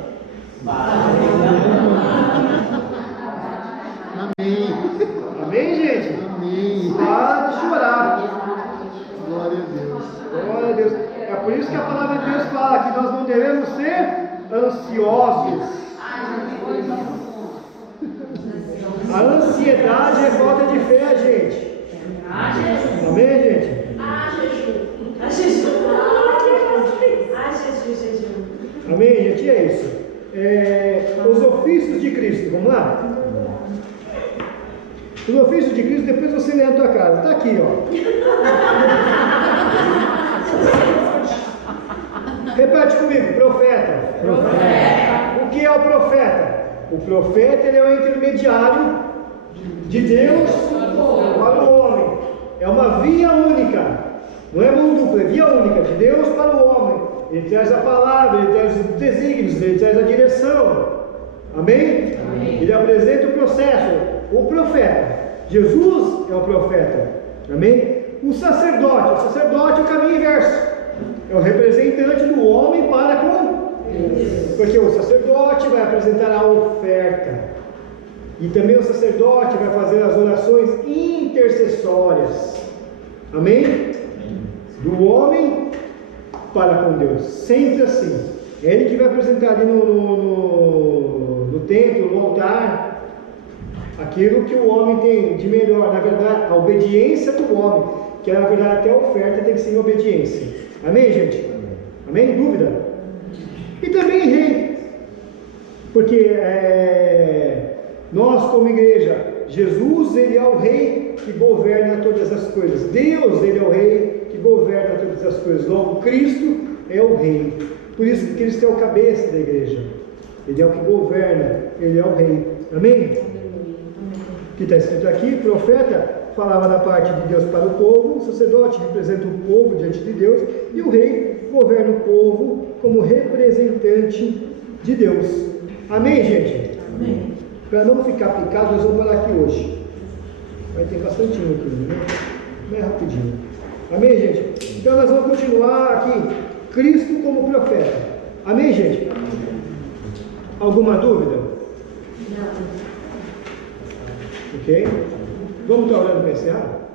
Amém. Por isso que a palavra de Deus fala que nós não devemos ser ansiosos. A ansiedade é falta de fé, gente. Amém, gente? Amém, gente? E é isso. Os ofícios de Cristo, vamos lá? Os ofícios de Cristo, depois você lê na tua casa. Está aqui, ó. Repete comigo, profeta. O que é o profeta? O profeta, ele é o intermediário de Deus para o homem. É uma via única. Não é mão dupla, é via única, de Deus para o homem. Ele traz a palavra, ele traz os desígnios, ele traz a direção. Amém? Amém? Ele apresenta o processo. O profeta. Jesus é o profeta. Amém? O sacerdote é o caminho inverso. É o representante do homem para com Deus. Porque o sacerdote vai apresentar a oferta. E também o sacerdote vai fazer as orações intercessórias. Amém? Do homem para com Deus. Sempre assim. É ele que vai apresentar ali no templo, no altar, aquilo que o homem tem de melhor. Na verdade, a obediência do homem. Que na verdade até a oferta tem que ser em obediência. Amém, gente? Amém? Dúvida? E também rei. Porque nós como igreja, Jesus, ele é o rei que governa todas as coisas. Deus, ele é o rei que governa todas as coisas. Logo, Cristo é o rei. Por isso que Cristo é o cabeça da igreja. Ele é o que governa, ele é o rei. Amém? Que está escrito aqui, profeta falava da parte de Deus para o povo, o sacerdote representa o povo diante de Deus, e o rei governa o povo como representante de Deus. Amém, gente? Amém. Para não ficar picado, nós vamos parar aqui hoje. Vai ter bastante aqui, né? Não é rapidinho. Amém, gente? Então nós vamos continuar aqui. Cristo como profeta. Amém, gente? Alguma dúvida? Não. Ok? Vamos estar orando para encerrar?